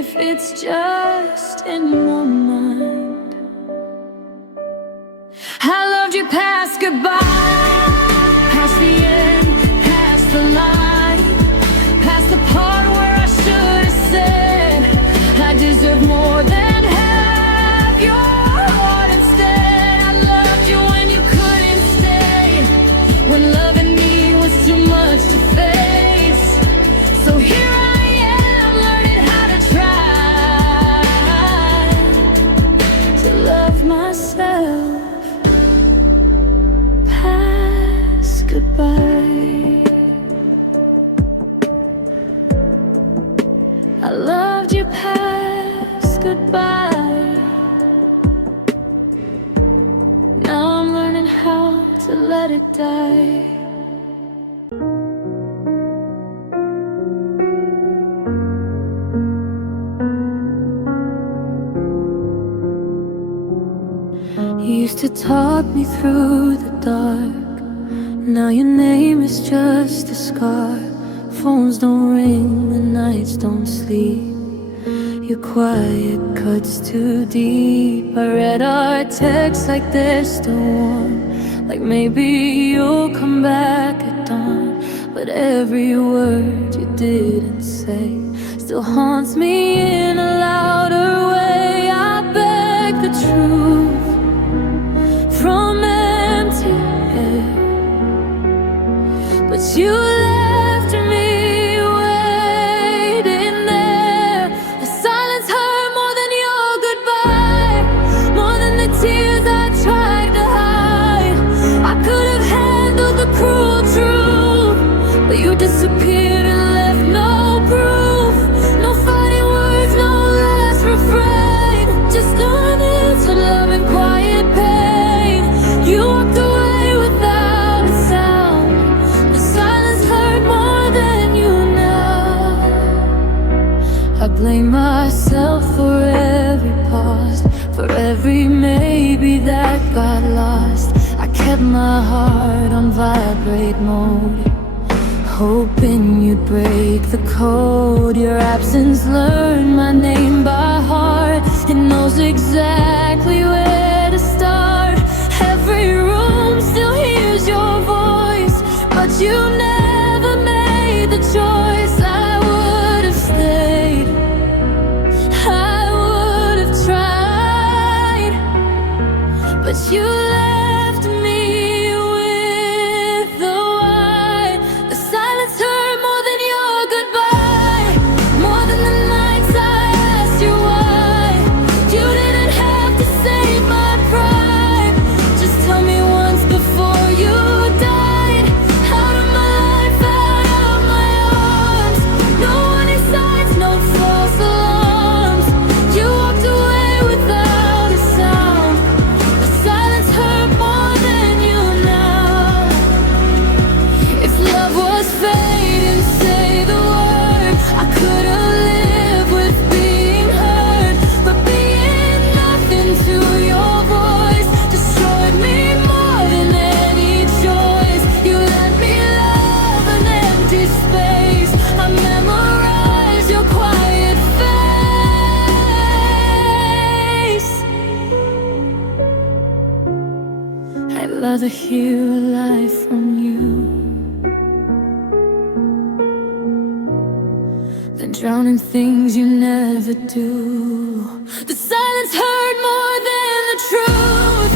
if it's just in my mind. I loved you past goodbye, past the end, past the line, past the part where I should have said I deserve more than half your heart instead. I loved you when you couldn't stay, when loving me was too much to face. So here I am, learning how to try to love myself past goodbye. I loved you past goodbye. Now I'm learning how to let it die. You used to talk me through the dark. Now your name is just a scar. Phones don't ring, the nights don't sleep. Your quiet cuts too deep. I read our texts like they're still warm, like maybe you'll come back at dawn. But every word you didn't say still haunts me in a louder way. I beg the truth from empty air, but you left me waiting there. The silence hurt more than your goodbye, more than the tears I tried to hide. I could have handled the cruel truth, but you disappeared and left no proof. No fighting words, no last refrain, just unanswered love and quiet pain. You walked away without a sound. The silence hurt more than you know. I blame myself for every pause, for every maybe that got lost. I kept my heart on vibrate mode, hoping you'd break the code. Your absence learned my name by heart. It knows exactly where to start. Every room still hears your voice, but you never made the choice. I would have stayed, I would have tried, but you left me with the why. The silence hurt more than your goodbye, more than the nights I asked you why. You didn't have to save my pride, just tell me once before you died. Out of my life, out of my arms, no warning signs, no false alarms. You walked away without a sound. The silence hurt more than you know. If love was fate and say the word, I could've lived with being heard. But being nothing to your voice destroyed me more than any choice. You let me love an empty space. I memorize your quiet face. I'd rather hear a lie from you than drown in things you never do. The silence hurt more than the truth,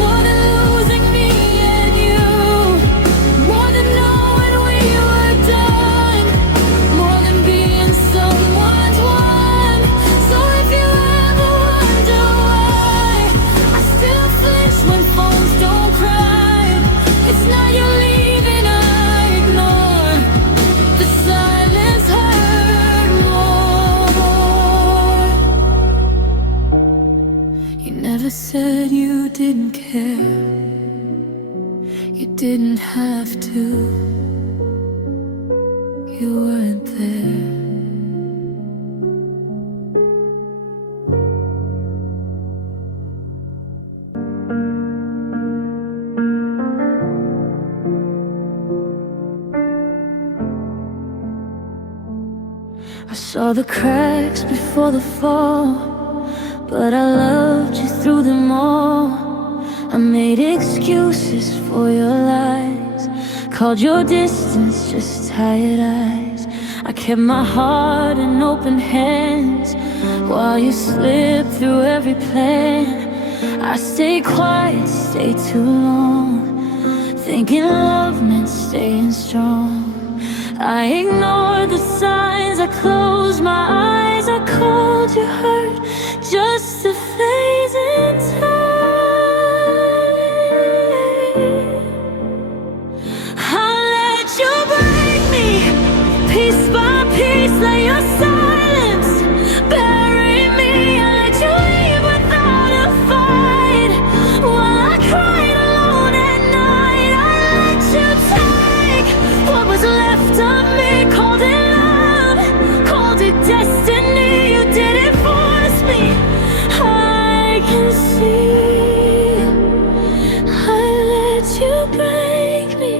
more than losing me and you, more than knowing we were done, more than being someone's one. So if you ever wonder why I still flinch when phones don't cry, it's not your leaving I ignore. The silence hurt more. You never said you didn't care. You didn't have to. You weren't there. I saw the cracks before the fall, but I loved you through them all. I made excuses for your lies, called your distance just tired eyes. I kept my heart in open hands while you slipped through every plan. I stayed quiet, stayed too long, thinking love meant staying strong. I ignored the signs, I closed my eyes, I called you hurt, just a phase in time. I let you break me, piece by piece, let your silence bury me. I let you leave without a fight, while I cried alone at night. I let you take what was left of me, called it love, called it destiny. You didn't force me, I can see. I let you break me.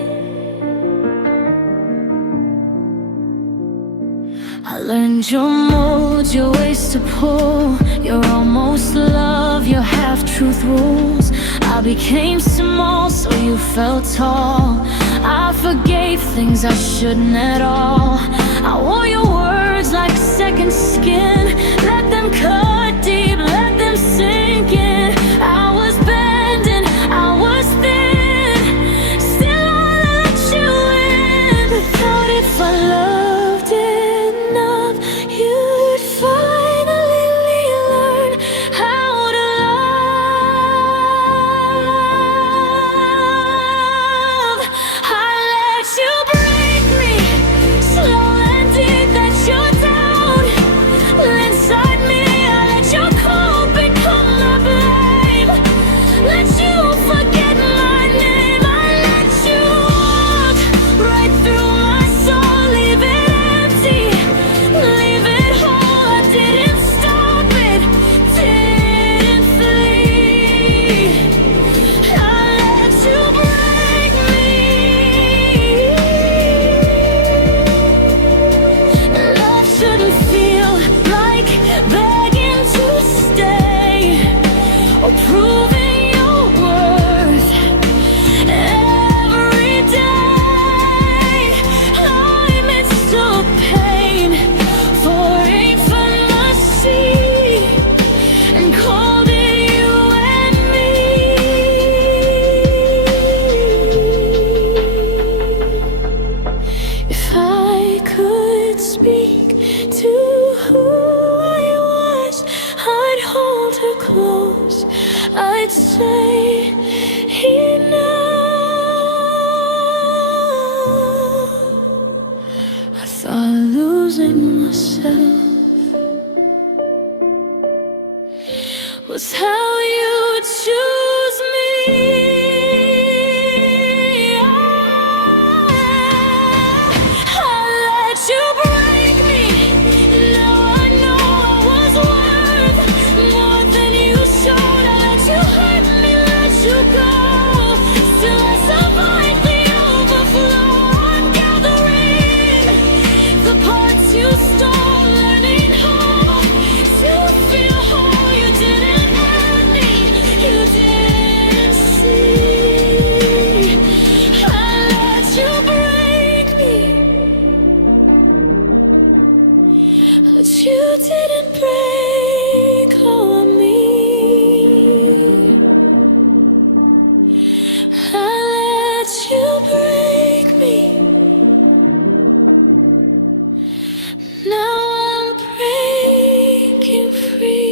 I learned your modes, your ways to pull, your almost love, your half-truth rules. I became small so you felt tall. I forgave things I shouldn't at all. I wore your words like second skin, let them cut deep, let them sink in. I was bending, I was thin, still I let you in. Thought if I loved enough, you'd finally learn how to love. I let you break me, slow and deep, that you down inside me. I let your cold become my blame, let you forget my name. I let you walk right through my soul, leave it empty, leave it whole. I didn't stop it, didn't flee. I let you break me. Love shouldn't feel like begging to stay or proving your worth every day. I'm in so pain for infinity and called it you and me. If I could speak to who I was, I'd hold her close, I'd say enough. I thought losing myself was how you choose me. I let you break me. Now I know I was worth more than you showed. I let you hurt me, let you go. Still I survived the overflow. I'm gathering the parts you stole, learning how to feel whole. You didn't end me, you didn't see. I let you break me, but you didn't break all of me. I let you break me. Now I'm breaking free.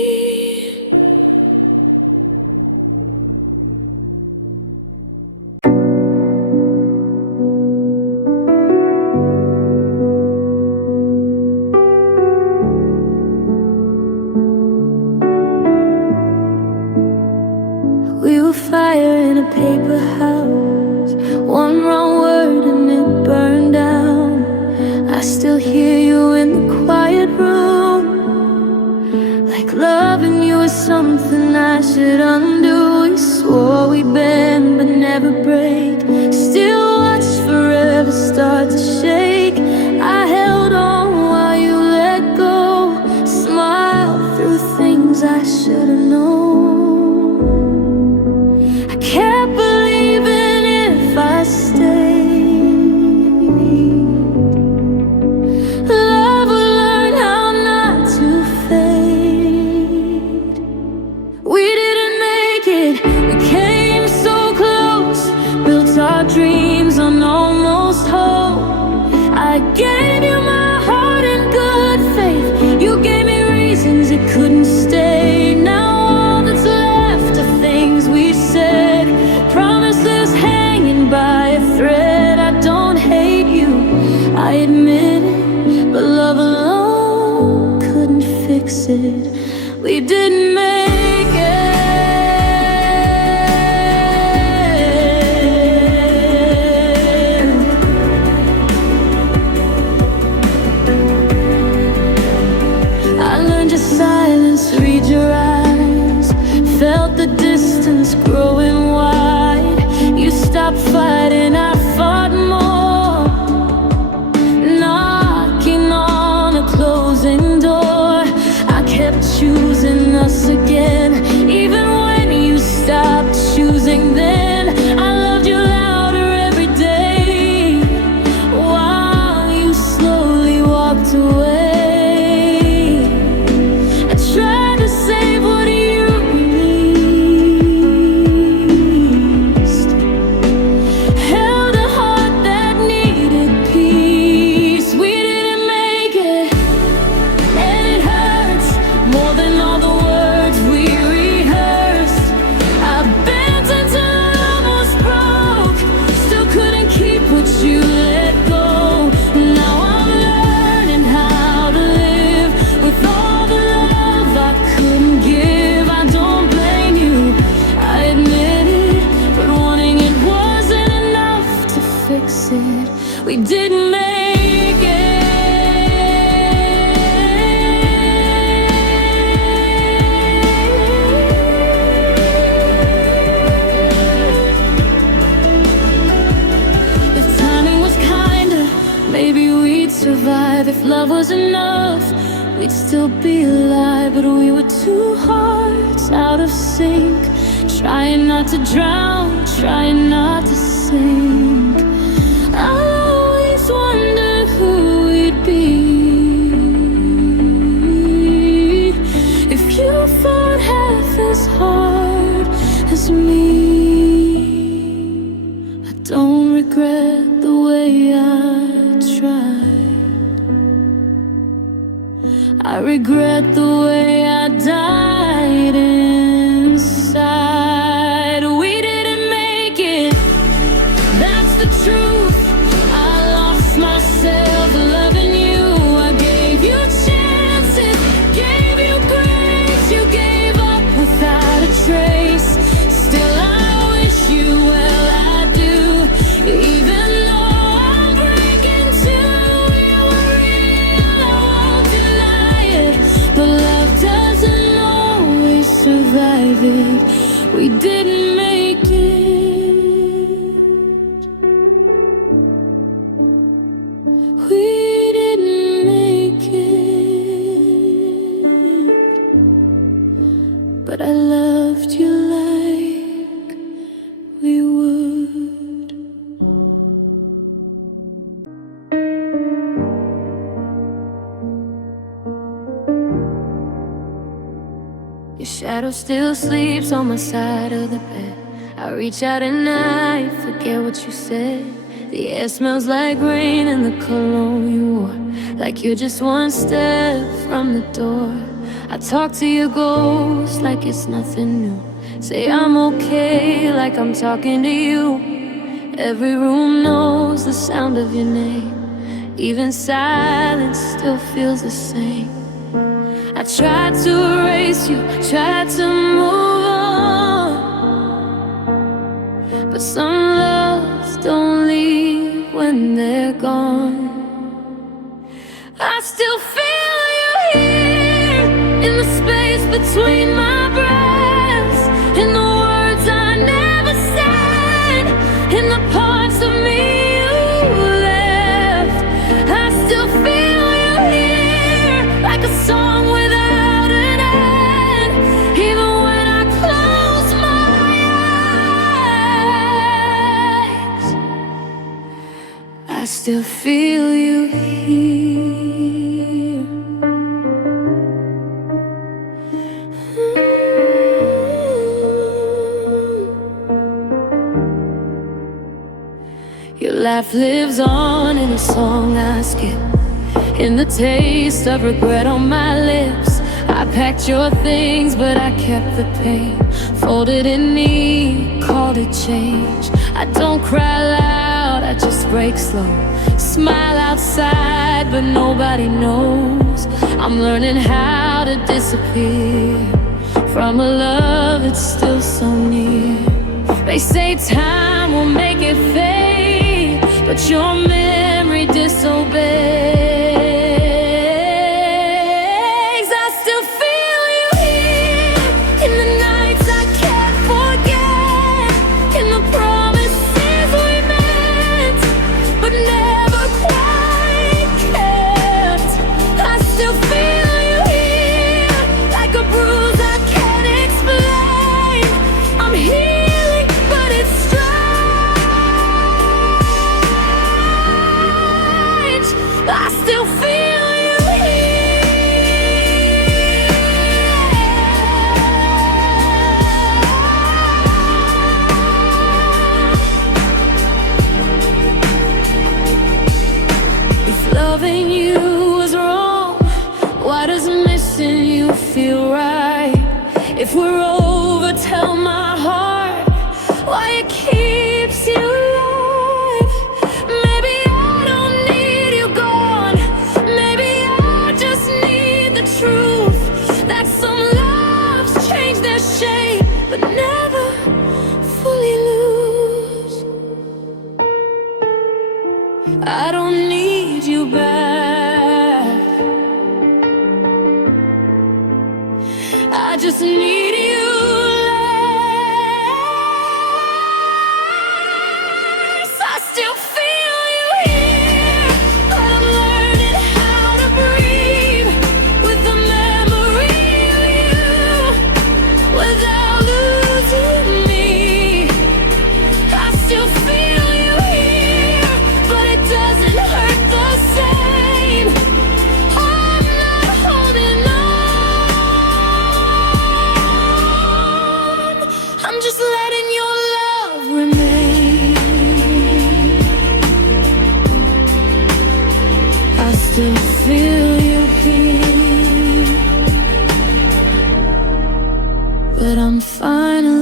We were fire in a paper house, one wrong word and it burned down. I still hear you in the quiet room, like loving you is something I should undo. We swore we'd bend but never break, still watch forever start to shake. I held on while you let kept believing if I stayed, love would learn how not to fade. We didn't make it, we came so close, built our dreams on almost hope. I gave you my heart in good faith, you gave me reasons it couldn't stay. Now all that's left are things we said, promises hanging by a thread. I don't hate you, I admit it, but love alone couldn't fix it. We didn't make it. I learned your silence, read your eyes, felt the distance growing wide. You stopped fighting, I fought more, knocking on a closing door. I kept choosing us again, even when you stopped choosing then. I loved you louder every day, while you slowly walked away. I tried to save what you released, held a heart that needed peace. We didn't make it, and it hurts more than all the words we rehearsed. I bent until I almost broke, still couldn't keep what you let go. Now I'm learning how to live with all the love I couldn't give. I don't blame you, I admit it, but wanting it wasn't enough to fix it. We didn't make it. If timing was kinder, maybe we'd survive. If love was enough, we'd still be alive. But we were two hearts out of sync, trying not to drown, trying not to sink. I always wonder who we'd be if you fought half as hard as me. I don't regret the way I tried, I regret the way I died inside. We didn't make it, that's the truth. I lost myself loving you. I gave you chances, gave you grace. You gave up without a trace. Still I wish you well, I do. Even though I'm breaking too, you were real, I won't deny it. But love doesn't always survive it. We didn't make it. We didn't make it. But I loved you like we would. Your shadow still sleeps on my side of the bed. I reach out at night, forget what you said. The air smells like rain and the cologne you wore, like you're just one step from the door. I talk to your ghost like it's nothing new, say I'm okay like I'm talking to you. Every room knows the sound of your name, even silence still feels the same. I tried to erase you, tried to move on, but some loves don't leave when they're gone. I still feel you here, in the space between my breaths, in the words I never said, in the parts of me you left. I still feel you here, like a song without an end. Even when I close my still feel you here. Your laugh lives on in a song I skip, in the taste of regret on my lips. I packed your things, but I kept the pain. Folded in neat, called it change. I don't cry loud, I just break slow. Smile outside, but nobody knows. I'm learning how to disappear from a love that's still so near. They say time will make it fade, but your memory disobeys. Loving you was wrong, why does missing you feel right? If we're over, tell my heart why it keeps you alive. Maybe I don't need you gone, maybe I just need the truth, that some loves change their shape but never fully lose. I don't need you back, I just need you less. I still feel you here, but I'm learning how to breathe with the memory of you, without losing me. I still feel you here, but it doesn't hurt the same. I'm not holding on, I'm just letting your love remain. I still feel you here, but I'm finally